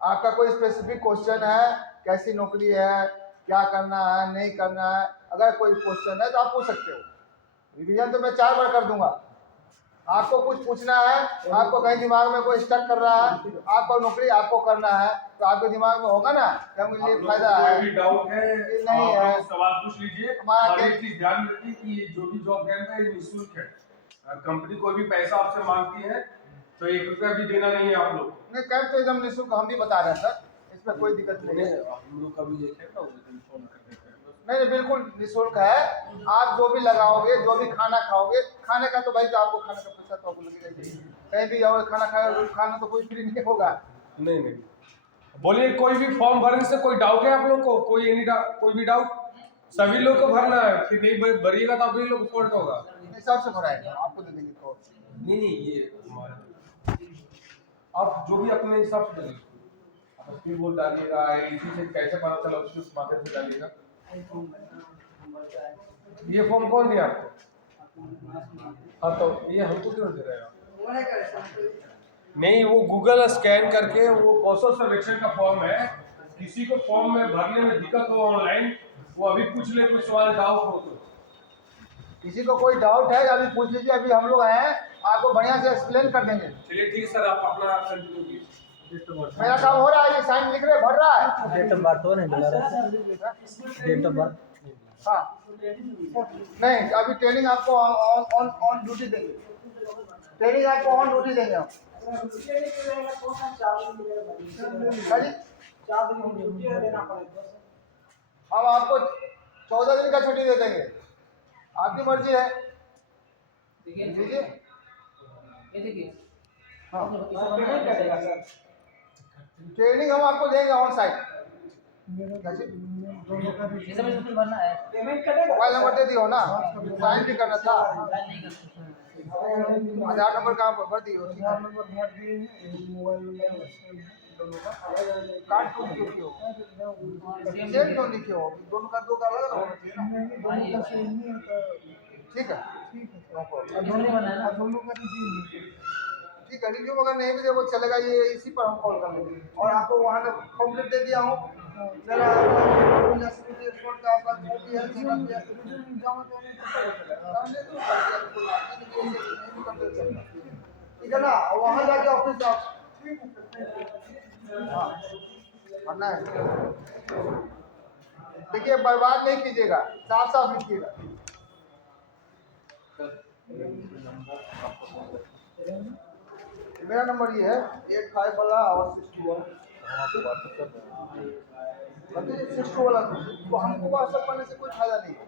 आपका कोई स्पेसिफिक क्वेश्चन है, कैसी नौकरी है, क्या करना है, नहीं करना है, अगर कोई क्वेश्चन है तो आप पूछ सकते हो। रिवीजन तो मैं 4 बार कर दूंगा। आपको कुछ पूछना है, आपको कहीं दिमाग में कोई स्टक कर रहा है, आपको नौकरी आपको करना है तो आपके दिमाग में होगा ना कि हम लिए फायदा है, कोई भी डाउट है ये नहीं आप है। लोग सवाल पूछ लीजिए। हमारा और के- एक चीज ध्यान रखिए कि ये जो भी जॉब कैंप है ये निःशुल्क है। कंपनी कोई भी पैसा आपसे मांगती है तो 1 रुपया भी देना नहीं है आप लोग। नहीं, कैंप तो एकदम निःशुल्क हम भी बता रहे हैं सर, इसमें कोई दिक्कत नहीं है। हम लोग का भी एक है ना फोन कर देते हैं। नहीं, बिल्कुल निःशुल्क है। आप जो भी लगाओगे, जो भी खाना खाओगे, खाने का तो भाई तो आपको खाने का पैसा तो आपको लगेगा ही। कहीं भी जाओगे खाना खाओगे, खाना तो कोई फ्री नहीं होगा। नहीं, बोलिए कोई भी फॉर्म भरने से कोई डाउट है आप लोग को? कोई भी डाउट? सभी लोग को भरना है, फिर नहीं भरिएगा तो आप लोग को फॉल्ट होगा। हिसाब से भराएंगे, आपको दे देंगे तो। नहीं ये हमारा आप जो भी अपने हिसाब से डालिए। आप स्पीड बोल डालिएगा, इसी से कैसे पता चला उसके माध्यम से डालिएगा। ये फॉर्म कौन दिया आपको? हाँ तो ये हमको क्यों दे रहे हो? नहीं, वो गूगल स्कैन करके वो कौशल सर्वेक्षण का फॉर्म है। किसी को फॉर्म में भरने में दिक्कत हो ऑनलाइन, वो अभी पूछ ले, कोई सवाल डाउट हो तो। किसी को कोई डाउट है अभी पूछ लीजिए, अभी हम लोग हैं, आपको बढ़िया से एक्सप्लेन कर देंगे। चलिए ठीक है सर, आप अपना कंटिन्यू कीजिए। मेरा काम हो रहा है, ये साइन लिख रहे भर रहा है। डेट ऑफ बर्थ हो नहीं मिला रहा, डेट ऑफ बर्थ हाँ नहीं, अभी ट्रेनिंग आपको ऑन ड्यूटी देंगे, ट्रेनिंग आपको ऑन ड्यूटी देंगे हम। हम आपको 14 दिन का छुट्टी दे देंगे, आपकी मर्जी है। लीजिए। ये देखिए। हाँ, ट्रेनिंग हम आपको देंगे ऑन साइट। ये सब इसमें भरना है। मोबाइल नंबर दे दियो ना, साइन भी करना था। आधार नंबर कहाँ पर भर दियो? कार्ड क्यों लिखे हो? सेम क्यों लिखे हो? दोनों का दो का अलग होना चाहिए ना। ठीक है, दोनों बनना है ना। ठीक है, रिज्यूम अगर नहीं भी वो चलेगा, ये इसी पर हम कॉल कर लेंगे। और आपको वहाँ का कॉम्प्लीट दे दिया हूँ। मेरा सिक्योरिटी रिपोर्ट का आपका जो भी है सेटअप किया, ठीक है ना। वहाँ जाके ऑफिस जाओ। हाँ, वरना है देखिए, बर्बाद नहीं कीजिएगा, साफ साफ लिखिएगा। मेरा नंबर ये है 85 वाला और 61 62 वाला। तो हमको व्हाट्सएप करने से कोई फायदा नहीं है।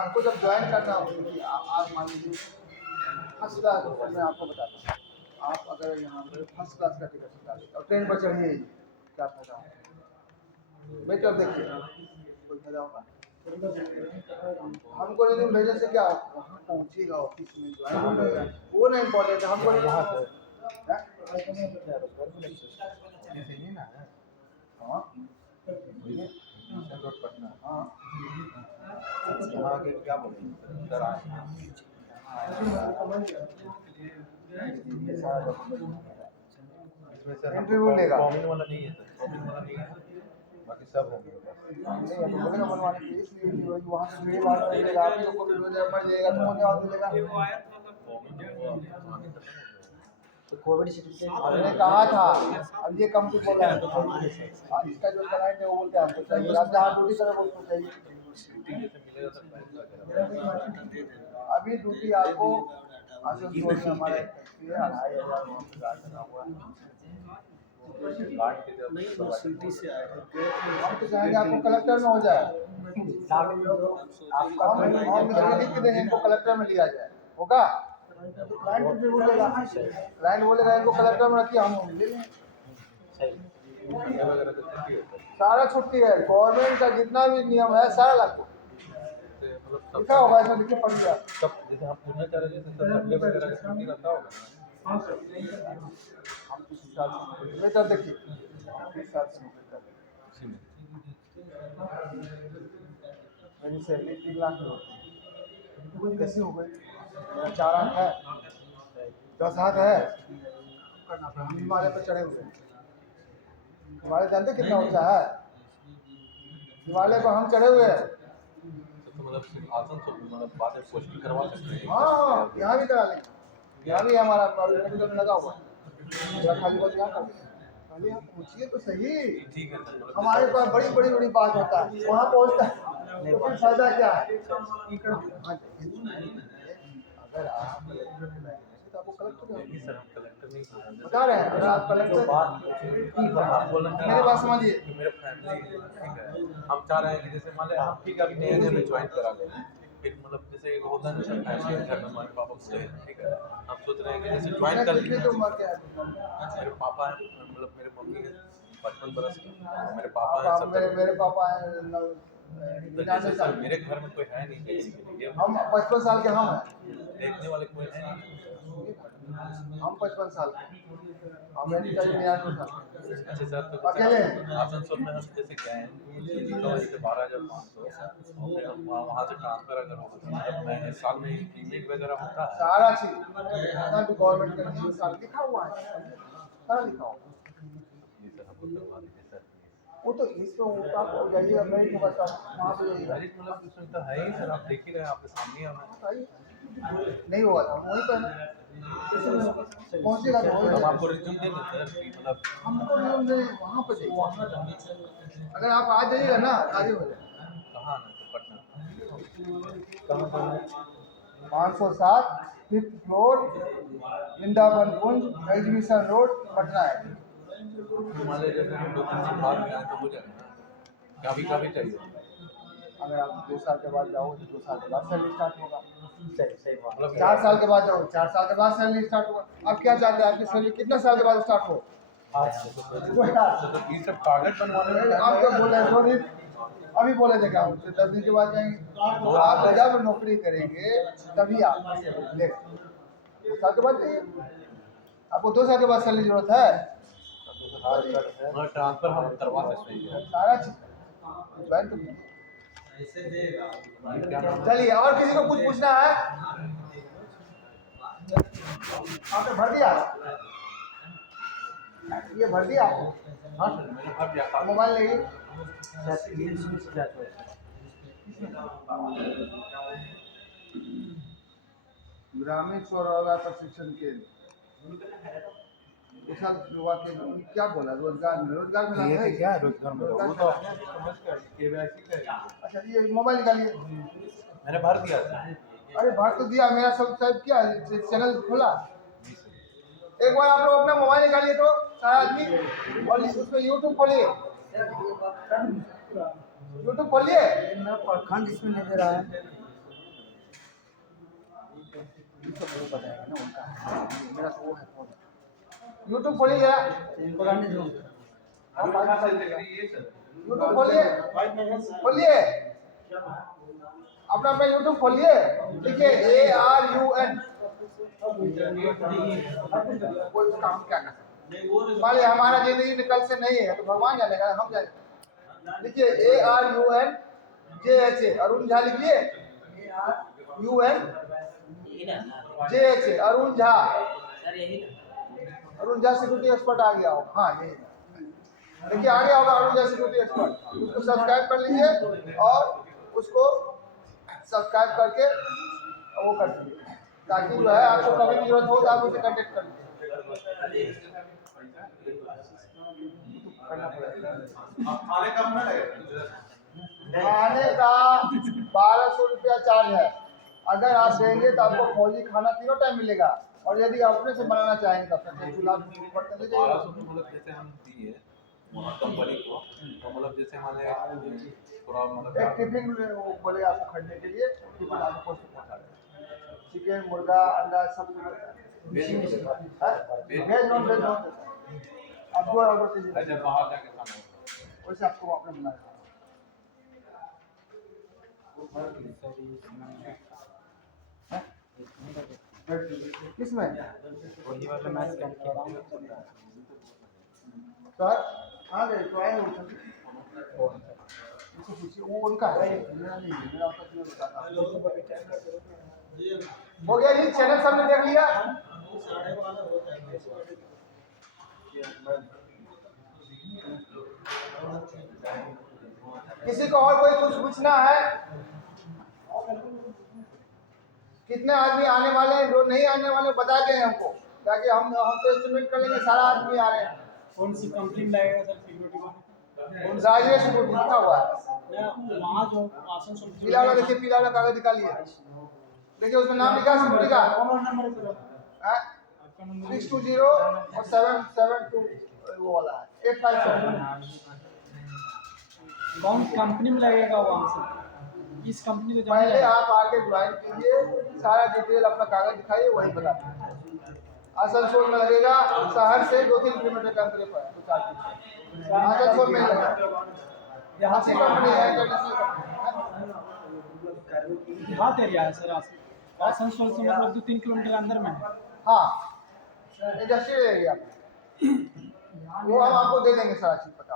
आपको जब ज्वाइन करना हो, आप मान लीजिए फर्स्ट क्लास, मैं आपको बताता हूँ, आप अगर यहाँ पर फर्स्ट क्लास का टिकट निकालिए और ट्रेन पर चढ़िए, क्या फायदा होगा? बेटर देखिए, कोई फायदा होगा? हमको रिज्यूम भेजने से क्या वहाँ पहुँचेगा, ऑफिस में ज्वाइन हो जाएगा, वो नहीं इम्पोर्टेंट है हमको। वहाँ से क्या बोलेंगे इंटरव्यू लेगा, फॉर्मिंग वाला नहीं है सर, फॉर्मिंग वाला नहीं है, बाकी सब होंगे। बोलेगा बनवाने के लिए, इसलिए वहाँ से मेरे बारे में मिलेगा, आप लोग को भी मिल जाएगा, मर जाएगा तो मुझे और मिलेगा। तो कोविड सर्टिफिकेट हमने कहा था, अब ये कम बोल रहा है, इसका जो क्लाइंट है वो बोलते हैं हमको चाहिए, आप जहाँ ड्यूटी करें वो उसको चाहिए। अभी ड्यूटी आपको हमारे नहीं वो सिटी से आए थे, हम तो चाहेंगे आपको कलेक्टर में हो जाए। हम इसमें लिख के देंगे, इनको कलेक्टर में लिया जाए, होगा? क्लाइंट भी बोलेगा, क्लाइंट बोलेगा इनको कलेक्टर में रखिए, हम ले लेंगे। सारा छुट्टी है, गवर्नमेंट का जितना भी नियम है सारा लागू लिखा होगा, इसमें लिखे पढ़ गया। सब जैसे हम पूछना चाह रहे हैं, जैसे संडे वगैरह का छुट्टी रहता होगा बेटा देखिए, मेरी सैलरी 3 लाख होती है, कैसी हो गई? मेरा 4 आंख है, 10 हाथ है, हम हिमालय पर चढ़े हुए हैं। हिमालय जानते कितना ऊंचा है? हिमालय पर हम चढ़े हुए हैं। तो मतलब आसनसोल में मतलब बाद में पोस्टिंग करवा सकते हैं। हाँ, यहाँ भी करा लेंगे, यहाँ भी हमारा मेडिकल में लगा हुआ है, मेरा खाली बस यहाँ कर देंगे। पहले आप पूछिए तो सही, ठीक है सर। हमारे पास बड़ी बड़ी बड़ी बात होता है, वहाँ पहुँचता है तो फिर फायदा क्या है? अगर आप तो आपको कलेक्टर नहीं सर, हम कलेक्टर नहीं बोल रहे हैं। बता रहे हैं, अगर आप कलेक्टर आप बोल रहे हैं मेरे बात समझिए, कि मेरे फैमिली ठीक है, हम चाह रहे हैं कि जैसे मान लें हम ठीक है अभी नए नए में ज्वाइन करा लें, फिर मतलब जैसे एक होता है ना सर फैमिली घर में हमारे पापा बोले हैं ठीक है, हम सोच रहे हैं कि जैसे ज्वाइन कर कितनी लें। तो उम्र क्या है? मेरे पापा हैं, मतलब मेरे मम्मी है 55 बरस की, मेरे पापा हैं 70। मेरे पापा हैं तो जैसे सर मेरे घर में कोई है नहीं देखने के लिए, हम 55 साल के हम हैं, देखने वाले कोई है नहीं। हम 55 साल के, हम 99 साल अच्छा सर, तो अकेले आसनसोल में हम जैसे गए हैं से 12,500 और फिर हम वहाँ से ट्रांसफर अगर होगा तो मतलब मैं साल में पेमेंट वगैरह होता है। सारा चीज जितना भी गवर्नमेंट का 6 साल लिखा हुआ है, सारा लिखा हुआ है। ये सर हमको करवा दीजिए सर। वो तो इसमें आपको जाइएगा, मैं ही बताऊँ वहाँ पे जाइएगा, मेरिट मतलब इसमें तो है ही सर, आप देख ही रहे हैं, आपके सामने ही हमें नहीं होगा तो वहीं पर पहुँचेगा तो हम होगा। आपको रिज्यूम दे दें सर कि मतलब हमको नियम दे वहाँ पर जाइए, अगर आप आ जाइएगा ना आगे हो जाएगा। कहाँ आना है पटना? कहाँ पर? 507 5th फ्लोर, वृंदावन कुंज, एग्जीबिशन रोड, पटना है। हिमालय जैसे हम 2-3 साल बाद में आए तो हो जाएगा ना, काफ़ी चाहिए। अगर आप 2 साल के बाद जाओगे तो 2 साल के बाद सैलरी स्टार्ट होगा। सही बात। मतलब 4 साल के बाद जाओ, 4 साल के बाद सैलरी स्टार्ट होगा। आप क्या चाहते हैं, आपकी सैलरी कितने साल के बाद स्टार्ट हो? तो ये सब टारगेट बनवाने में आप क्या बोल रहे हैं 2 दिन, अभी बोले थे क्या 10 दिन के बाद जाएंगे? आप जब नौकरी करेंगे तभी आप लेंगे, 2 साल के बाद जाइए। आपको 2 साल के बाद सैलरी जरूरत है, ट्रांसफर हम करवा सकते हैं। सारा चीज ज्वाइन तो कीजिए। चलिए, और किसी को कुछ पूछना है? आपने भर दिया, ये भर दिया आपको? हाँ सर, मैंने भर दिया था। मोबाइल लेंगे ग्रामीण स्वरोजगार प्रशिक्षण केंद्र युवा के क्या बोला, रोजगार मिला है क्या रोजगार में वो तो आपने समझ कर केवाईसी का। अच्छा, ये मोबाइल निकालिए। मैंने भर दिया था। अरे भर तो दिया, मेरा सब्सक्राइब किया, चैनल खोला। एक बार आप लोग अपना मोबाइल निकालिए तो सारा आदमी, और उसमें यूट्यूब खोलिए, यूट्यूब खोलिए। मेरा प्रखंड इसमें नहीं दे रहा है। बताएगा ना उनका, मेरा तो वो है फोन। यूट्यूब खोलिए जरा, इनको रहने दो। यूट्यूब खोलिए, खोलिए अपना अपना यूट्यूब खोलिए, लिखिए ARUN। कोई काम क्या कर मान लिया हमारा जिंदगी में कल से नहीं है तो भगवान जानेगा, हम जाने। लिखिए ARUN JHA, अरुण झा लिखिए, UN JHA, Arun Jha. Arun Jha security expert आ गया हो, हाँ यही देखिए आ गया होगा अरुण झा सिक्योरिटी एक्सपर्ट। उसको सब्सक्राइब कर लीजिए और उसको सब्सक्राइब करके वो कर दीजिए, ताकि जो है आपको कभी भी जरूरत हो तो आप उसे कांटेक्ट कर लीजिए। खाने का अपना लगेगा। खाने का 1200 रुपया चार्ज है। अगर आप देंगे तो आपको फौजी खाना तीनों टाइम मिलेगा, और यदि आप अपने से बनाना चाहेंगे तो अपने चूल्हा बर्तन ले जाइए। 1200 मतलब जैसे हम दिए कंपनी को, तो मतलब जैसे हमारे थोड़ा मतलब एक टिफिन वो बोले आपको खरीदने के लिए, टिफिन आपको पोस्ट पहुंचा देगा। चिकन, मुर्गा, अंडा सब कुछ veg veg non veg non आप जो ऑर्डर कीजिए ऐसे बाहर जाके खाना होगा। वैसे आपको अपने बनाना है। किसमें वही वाला मैं स्कैन किया सर आ गए तो आए उनको पूछिए, वो उनका है, मेरा नहीं है, मेरा आपका क्यों बताता। हो गया जी, चैनल सबने देख लिया। किसी को और कोई कुछ पूछना है? कितने आदमी आने वाले हैं, जो नहीं आने वाले बता दें हमको, ताकि हम तो एस्टिमेट कर लेंगे सारा आदमी आ रहे हैं। कौन सी कंपनी में लगेगा सर सिक्योरिटी को? राजेश को लिखा हुआ है, वहाँ जो आसनसोल पीला वाला देखिए, पीला वाला कागज निकालिए, देखिए उसमें नाम लिखा है सिक्योरिटी का 620 और 772 वो वाला है 857। कौन कंपनी में लगेगा वहाँ से? इस कंपनी को पहले आप आके ज्वाइन कीजिए, सारा डिटेल अपना कागज दिखाइए, वही बता आसनसोल में लगेगा, शहर से 2-3 किलोमीटर के अंतरे पर है, आसनसोल में लगेगा। अच्छी कंपनी है, इंटरनेशनल कंपनी है। देहात एरिया है सर आसनसोल से मतलब 2-3 किलोमीटर अंदर में है। हाँ, इंडस्ट्रियल एरिया, वो हम आपको दे देंगे सारा चीज पता।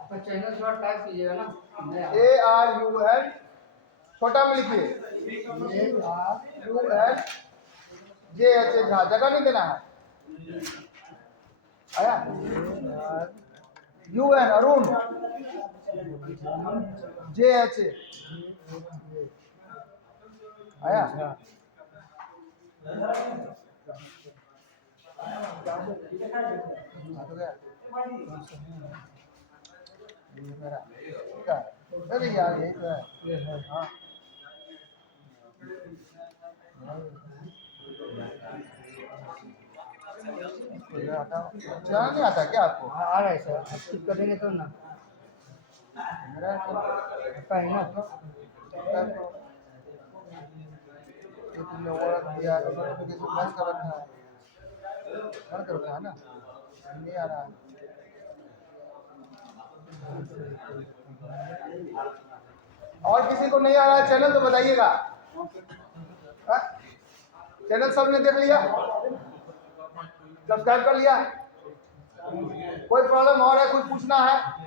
आपका चैनल थोड़ा टाइप कीजिएगा ना। ARUN छोटा में लिखिए, ARUN JH झा, जगह नहीं देना है, आया UN अरुण JH आया। अरे यार यही तो है। हाँ चला नहीं आता क्या आपको? आ रहा है सर, स्किप करेंगे तो ना मेरा है ना। तुमने वो रख दिया, नोटिफिकेशन बंद कर रखा है, बंद कर रखा है ना, नहीं आ रहा है। और किसी को नहीं आ रहा है चैनल तो बताइएगा। चैनल सबने देख लिया, सब्सक्राइब कर लिया? कोई प्रॉब्लम और है, कुछ पूछना है?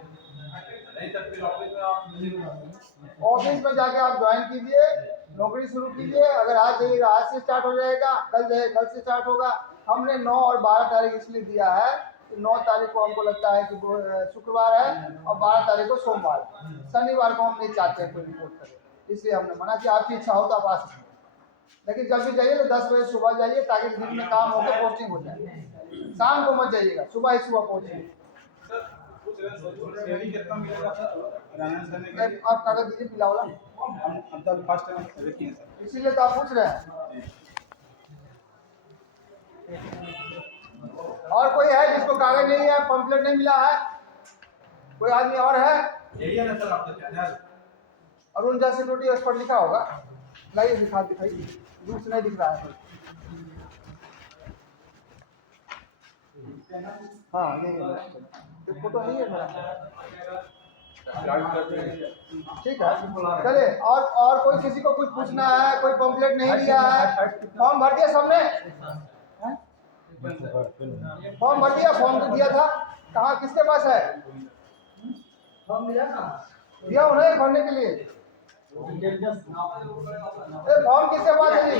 ऑफिस में जाके आप ज्वाइन कीजिए, नौकरी शुरू कीजिए। अगर आज जाइएगा आज से स्टार्ट हो जाएगा, कल जाइए कल से स्टार्ट होगा। हमने 9 और 12 तारीख इसलिए दिया है, 9 तारीख को हमको लगता है कि शुक्रवार है और 12 तारीख को सोमवार, शनिवार को हम नहीं चाहते हैं कोई रिपोर्ट करे, इसलिए हमने मना किया। आपकी इच्छा हो तो आप आ सकते हैं, लेकिन जब भी जाइए तो 10 बजे सुबह जाइए, ताकि दिन में काम होकर पोस्टिंग हो जाए। शाम को मत जाइएगा, सुबह ही सुबह पहुँचिए। कितना मिलेगा सर? आप कागज दीजिए पीला वाला, हम तो फर्स्ट टाइम देखिए सर। इसीलिए तो आप पूछ रहे हैं। और कोई है जिसको कागज नहीं है, पंपलेट नहीं मिला है? कोई आदमी और है? यही है ना सर आपका channel? Arun Jha security expert लिखा होगा, लाइए दिखाइए, दूर से नहीं दिख रहा है। हाँ यही है, फोटो नहीं है मेरा, ठीक है चले। और कोई किसी को कुछ पूछना है? कोई पंपलेट नहीं लिया है? फॉर्म भर दिया सबने? फॉर्म भर दिया? फॉर्म तो दिया था, कहाँ किसके पास है? फॉर्म मिला ना, दिया उन्हें भरने के लिए। फॉर्म किसके पास है जी?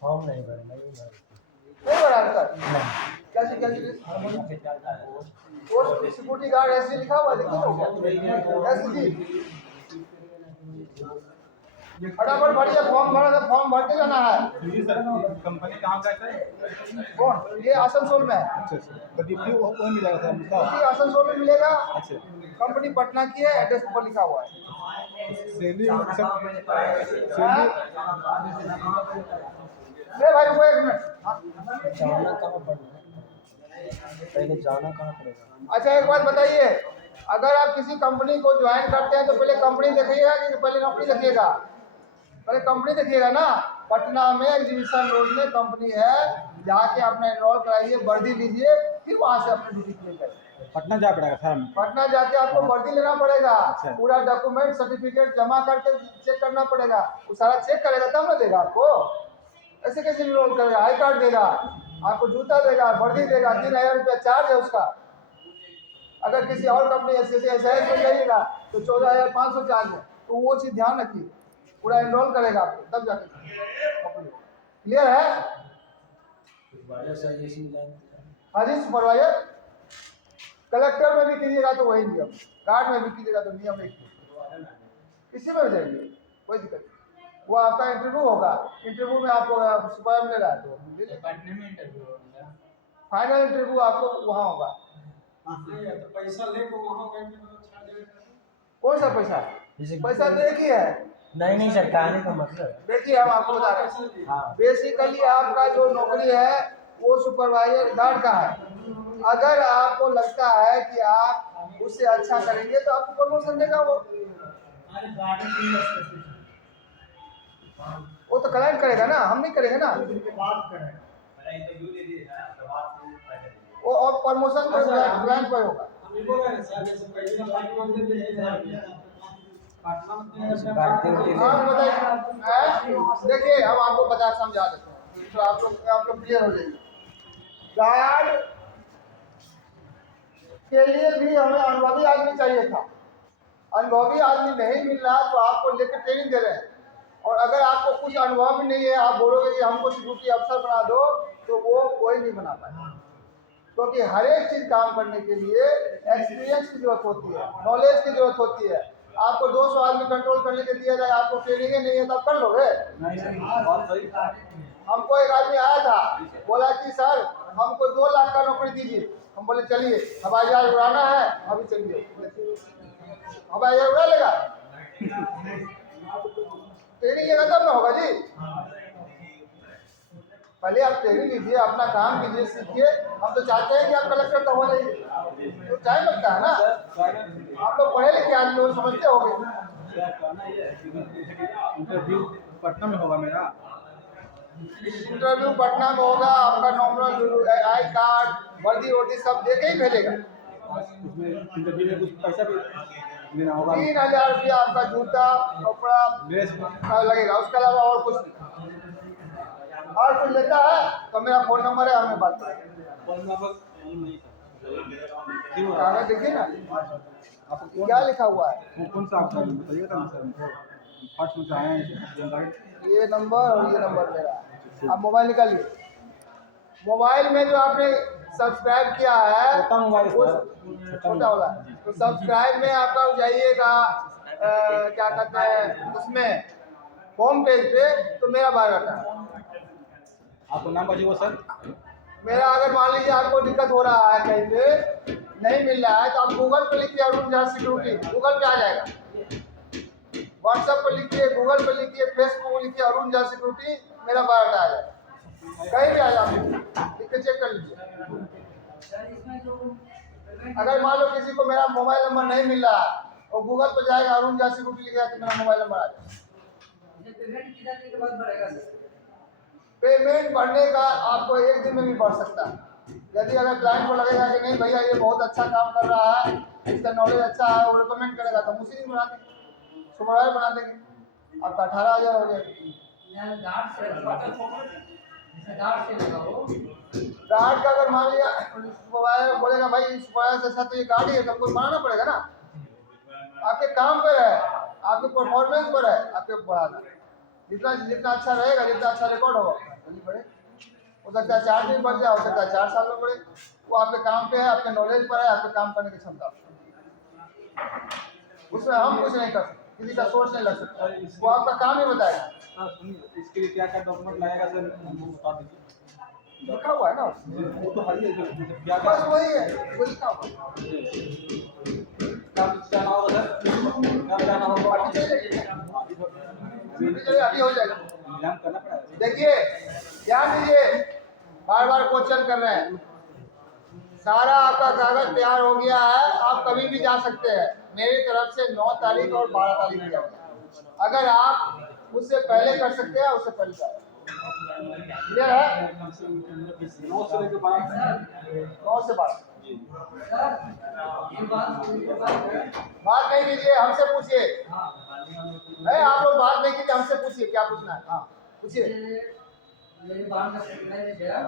फॉर्म नहीं भरे, नहीं भरा सर? क्या सिक्योरिटी गार्ड ऐसे लिखा हुआ, देखिए ऐसे जी, फटाफट भरिए फॉर्म, भरा था फॉर्म भर के जाना है। कंपनी कहाँ का है? कौन? ये आसनसोल में है। तो ड्यूटी वो मिलेगा सर? ड्यूटी आसनसोल में मिलेगा। कंपनी पटना की है, एड्रेस पर लिखा हुआ है। ले भाई रुको 1 मिनट। हाँ। जाना कहाँ पड़ना है? पहले जाना कहाँ पड़ेगा? अच्छा एक बात बताइए, अगर आप किसी कंपनी को ज्वाइन करते हैं तो पहले कंपनी देखिएगा कि पहले नौकरी देखिएगा? पहले कंपनी देखिएगा ना। पटना में एग्जीबिशन रोड में कंपनी है, जाके अपना एनरोल कराइए, वर्दी लीजिए, फिर वहाँ से अपनी ड्यूटी क्लियर करिए। पटना जा पड़ेगा सर? पटना जाके आपको वर्दी लेना पड़ेगा, पूरा डॉक्यूमेंट सर्टिफिकेट जमा करके चेक करना पड़ेगा। वो सारा चेक करेगा तब ना देगा आपको। ऐसे कैसे एनरोल करेगा? आई कार्ड देगा आपको, जूता देगा, वर्दी देगा, 3000 रुपया चार्ज है उसका। अगर किसी और कंपनी एस में जाइएगा तो 14,500 चार्ज है। तो वो चीज़ ध्यान रखिए, पूरा एनरोल करेगा आपको तब जाके। क्लियर है? हाँ जी सुपरवाइजर। कलेक्टर में भी कीजिएगा तो वही नियम, गार्ड में भी कीजिएगा तो नियम नहीं, किसी में भी जाइए कोई दिक्कत नहीं। वो आपका इंटरव्यू होगा, इंटरव्यू में आपको सुपर मिलेगा तो फाइनल इंटरव्यू आपको वहाँ होगा। तो पैसा ले को वहाँ कौन सा पैसा? पैसा तो एक ही है। नहीं सर, कहने का मतलब देखिए हम आपको बता रहे हैं, बेसिकली आपका जो नौकरी है वो सुपरवाइजर गार्ड का है। अगर आपको लगता है कि आप उससे अच्छा करेंगे तो आपको प्रमोशन देगा वो तो क्लाइंट करेगा ना, हम नहीं करेंगे ना। वो और प्रमोशन तो क्लाइंट पर होगा। हाँ बताइए। देखिए हम आपको बता समझा देते हैं तो आप लोग क्लियर हो जाएंगे। गार्ड के लिए भी हमें अनुभवी आदमी चाहिए था। अनुभवी आदमी नहीं मिल रहा तो आपको लेकर ट्रेनिंग दे रहे हैं। और अगर आपको कुछ अनुभव भी नहीं है, आप बोलोगे कि हमको सिक्योरिटी अफसर बना दो, तो वो कोई नहीं बना पाएगा। क्योंकि हर एक चीज़ काम करने के लिए एक्सपीरियंस की जरूरत होती है, नॉलेज की जरूरत होती है। आपको 200 आदमी कंट्रोल करने के दिया जाए, आपको ट्रेनिंग नहीं है तो आप कर लोगे? हमको एक आदमी आया था, बोला कि सर हमको 2 लाख का नौकरी दीजिए। हम बोले चलिए, हवाई जहाज उड़ाना है, अभी चलिए। हवाई जहाज उड़ा लेगा? ट्रेनिंग लेगा तब ना होगा जी। पहले आप ट्रेनिंग लीजिए, अपना काम कीजिए, सीखिए। हम तो चाहते हैं कि आप कलेक्टर तो हो जाइए, तो टाइम लगता है ना। आप लोग पढ़े लिखे आदमी लोग समझते होंगे। इंटरव्यू पटना में होगा मेरा? इंटरव्यू पटना में होगा। आपका नॉमिनल आई कार्ड, वर्दी वर्दी सब दे के ही भेजेगा। उसमें इंटरव्यू में कुछ पैसा भी लेना होगा? 3000 रुपया आपका जूता कपड़ा ड्रेस लगेगा, उसके अलावा और कुछ नहीं। और कुछ लेता है तो मेरा फोन नंबर है, हमें बात करें। कागज देखिए ना आपको क्या लिखा हुआ है। कौन सा आपका बताइएगा ना सर हमको। फर्स्ट में आए हैं ये नंबर और ये नंबर मेरा है। आप मोबाइल निकालिए। मोबाइल में जो आपने सब्सक्राइब किया है छोटा वाला, तो सब्सक्राइब में आपका जाइएगा क्या कहते हैं उसमें होम पेज पे, तो मेरा बायोडाटा है। आपको नाम बताइए सर। मेरा अगर मान लीजिए आपको दिक्कत हो रहा है, कहीं पे नहीं मिल रहा है, तो आप गूगल पे लिखिए अरुण झा सिक्योरिटी, गूगल पे आ जाएगा। व्हाट्सएप पे लिखिए, गूगल पे लिखिए, फेसबुक पे लिखिए अरुण झा सिक्योरिटी, मेरा बायोडाटा आ जाएगा। कहीं भी आ जाए लिख के चेक कर लीजिए। अगर मान लो किसी को मेरा मोबाइल नंबर नहीं मिल रहा और गूगल पे जाएगा अरुण झा सिक्योरिटी लिखेगा तो मेरा मोबाइल नंबर आ जाएगा। पेमेंट बढ़ने का आपको 1 दिन में भी बढ़ सकता है। यदि अगर क्लाइंट को लगेगा कि नहीं भैया ये बहुत अच्छा काम कर रहा है, इसका नॉलेज अच्छा है, वो रिकमेंड करेगा तो हम उसी दिन बना देंगे, सुपरवाइजर बना देंगे। आपका 18,000 हो जाएगा। गार्ड का अगर मान लिया सुपरवाइजर बोलेगा भाई सुपरवाइजर से अच्छा तो ये गार्ड ही है, तो आपको बनाना पड़ेगा ना। आपके काम पर है, आपके परफॉर्मेंस पर है, आपके बढ़ाना। जितना जितना अच्छा रहेगा, जितना अच्छा रिकॉर्ड होगा जल्दी बढ़े। हो सकता है 4 दिन बढ़ जाए, हो सकता है 4 साल में बढ़े। वो आपके काम पे है, आपके नॉलेज पर है, आपके काम करने की क्षमता पर। उसमें हम कुछ नहीं कर सकते, किसी का सोच नहीं लग सकता, वो आपका काम ही बताएगा। इसके लिए क्या क्या डॉक्यूमेंट लगेगा सर हमको बता दीजिए। लिखा हुआ है ना, वो तो हर क्या बस वही है, वो लिखा हुआ जाना होगा सर, कब जाना होगा? अभी हो जाएगा। एग्जाम करना पड़ेगा। देखिए ध्यान दीजिए, बार बार क्वेश्चन कर रहे हैं। सारा आपका कागज तैयार हो गया है, आप कभी भी जा सकते हैं। मेरी तरफ से 9 तारीख और 12 तारीख दिया हुआ है। अगर आप उससे पहले कर सकते हैं, उससे पहले जाए। क्लियर है? 9 से लेकर 12 9 से 12। सर ये बात नहीं कीजिए, हमसे पूछिए। नहीं, आप लोग बात नहीं कीजिए, हमसे पूछिए क्या पूछना है। हाँ पूछिए। मेरी बात का मैरिज है,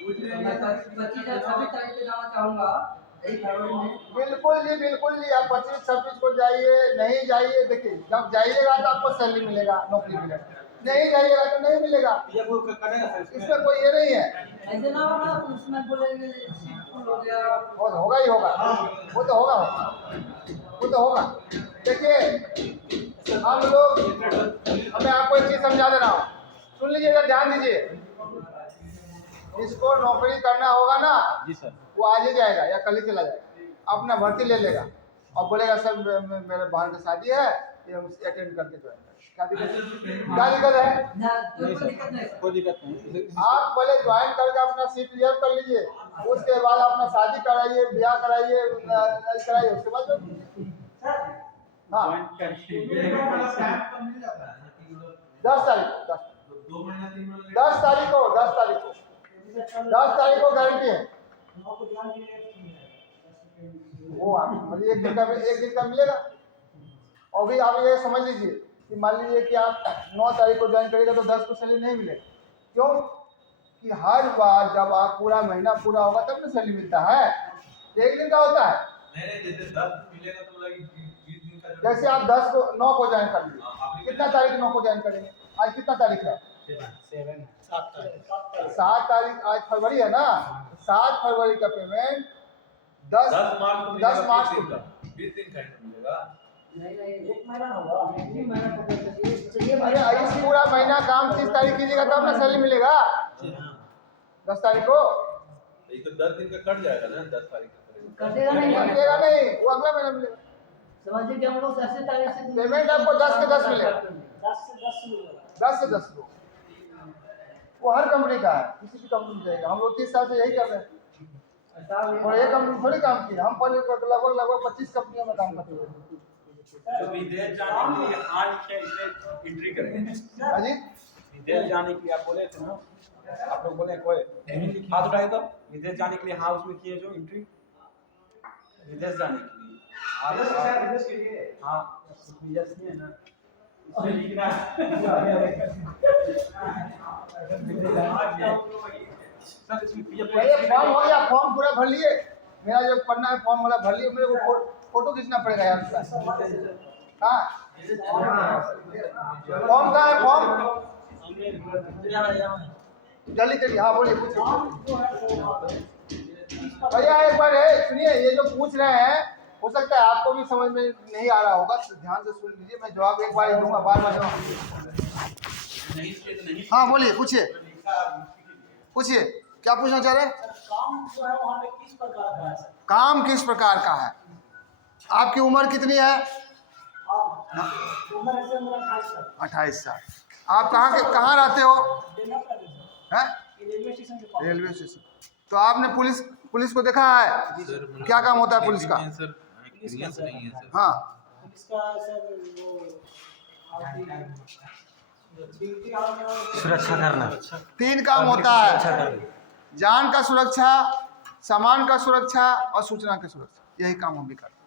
मैं 25 या 26 तारीख को जाना चाहूँगा, 1 फरवरी में। बिल्कुल जी, बिल्कुल जी। आप 25-26 को जाइए, नहीं जाइए। देखिए, जब जाइएगा तो आपको सैलरी मिलेगा, नौकरी मिलेगा। नहीं जाइएगा तो नहीं मिलेगा। इसमें कोई ये नहीं है। ऐसे ना होगा उसमें बोलेंगे सीट फुल हो गया। वो तो होगा ही होगा, वो तो होगा, वो तो होगा। देखिए हम लोग, मैं आपको एक चीज समझा दे रहा हूँ, सुन लीजिएगा, ध्यान दीजिए। इसको नौकरी करना होगा ना जी सर, वो आज ही जाएगा या कल ही चला जाएगा, अपना भर्ती ले लेगा और बोलेगा सर मेरे बहन की शादी है, ये अटेंड करके ज्वाइन करें। क्या दिक्कत है? ना कोई दिक्कत नहीं। कोई दिक्कत नहीं। आप पहले ज्वाइन करके अपना सीट रिजर्व कर लीजिए, उसके बाद अपना शादी कराइए, ब्याह कराइए, कराइए, उसके बाद हाँ 10 तारीख 10 तारीख को 10 तारीख को 10 तारीख को गारंटी है। वो आप मतलब एक दिन का मिलेगा। और भी आप ये समझ लीजिए कि मान लीजिए कि आप 9 तारीख को ज्वाइन करेगा तो 10 को सैलरी नहीं मिलेगा। क्यों? कि हर बार जब आप पूरा महीना पूरा होगा तब तो सैलरी मिलता है, एक दिन का होता है। जैसे 10 मिलेगा तो बोला कि 20 दिन का। जैसे आप 10 को 9 को ज्वाइन कर लीजिए, कितना तारीख 9 को ज्वाइन करेंगे? आज कितना तारीख है? 7 तारीख। आज फरवरी है ना, 7 फरवरी का पेमेंट 10 मार्च को 20 दिन का मिलेगा। नहीं 1 महीना होगा, 1 महीना को चाहिए। अरे इस पूरा महीना काम 30 तारीख कीजिएगा तब ना सैलरी मिलेगा। 10 तारीख को ये तो 10 दिन का कट जाएगा ना, 10 तारीख का कटेगा नहीं, मिलेगा नहीं, वो अगला महीना मिलेगा। समझिए कि हम लोग 10 तारीख से पेमेंट आपको 10 के 10 मिलेगा। 10 से 10 को वो हर कंपनी का है, किसी भी कंपनी जाएगा। हम लोग 30 साल से यही कर रहे हैं और एक कंपनी थोड़ी काम की। हम पहले लगभग 25 कंपनियों में काम करते हैं। जो विदेश जाने के लिए हाल है इसमें एंट्री करेंगे। हाँ जी, विदेश जाने के लिए आप बोले थे ना, आप लोग बोले कोई हाथ उठाए तो विदेश जाने के लिए हाँ उसमें किए जो एंट्री विदेश जाने के लिए हाँ विदेश में है ना, इसमें लिखना सर इसमें फॉर्म हो गया, फॉर्म पूरा भर लिए। मेरा जो पढ़ना है फॉर्म वाला भर लिए, मेरे को फोटो खींचना पड़ेगा यार उसका। हाँ फॉर्म कहाँ है? फॉर्म जल्दी करिए। हाँ बोलिए, भैया एक बार है सुनिए, ये जो पूछ रहे हैं हो सकता है आपको भी समझ में नहीं आ रहा होगा, तो ध्यान से सुन लीजिए। मैं जवाब एक बार ही दूंगा, बार बार जवाब। हाँ बोलिए, पूछिए पूछिए, क्या पूछना चाह रहे हैं? काम किस प्रकार का है? आपकी उम्र कितनी है? 28 साल। आप कहाँ रहते हो? Railway station. तो आपने पुलिस को देखा है? क्या काम होता है पुलिस का? सर एक्सपीरियंस नहीं है सर। हाँ सुरक्षा करना 3 काम होता है: जान का सुरक्षा, सामान का सुरक्षा और सूचना की सुरक्षा। यही काम हम भी करते हैं।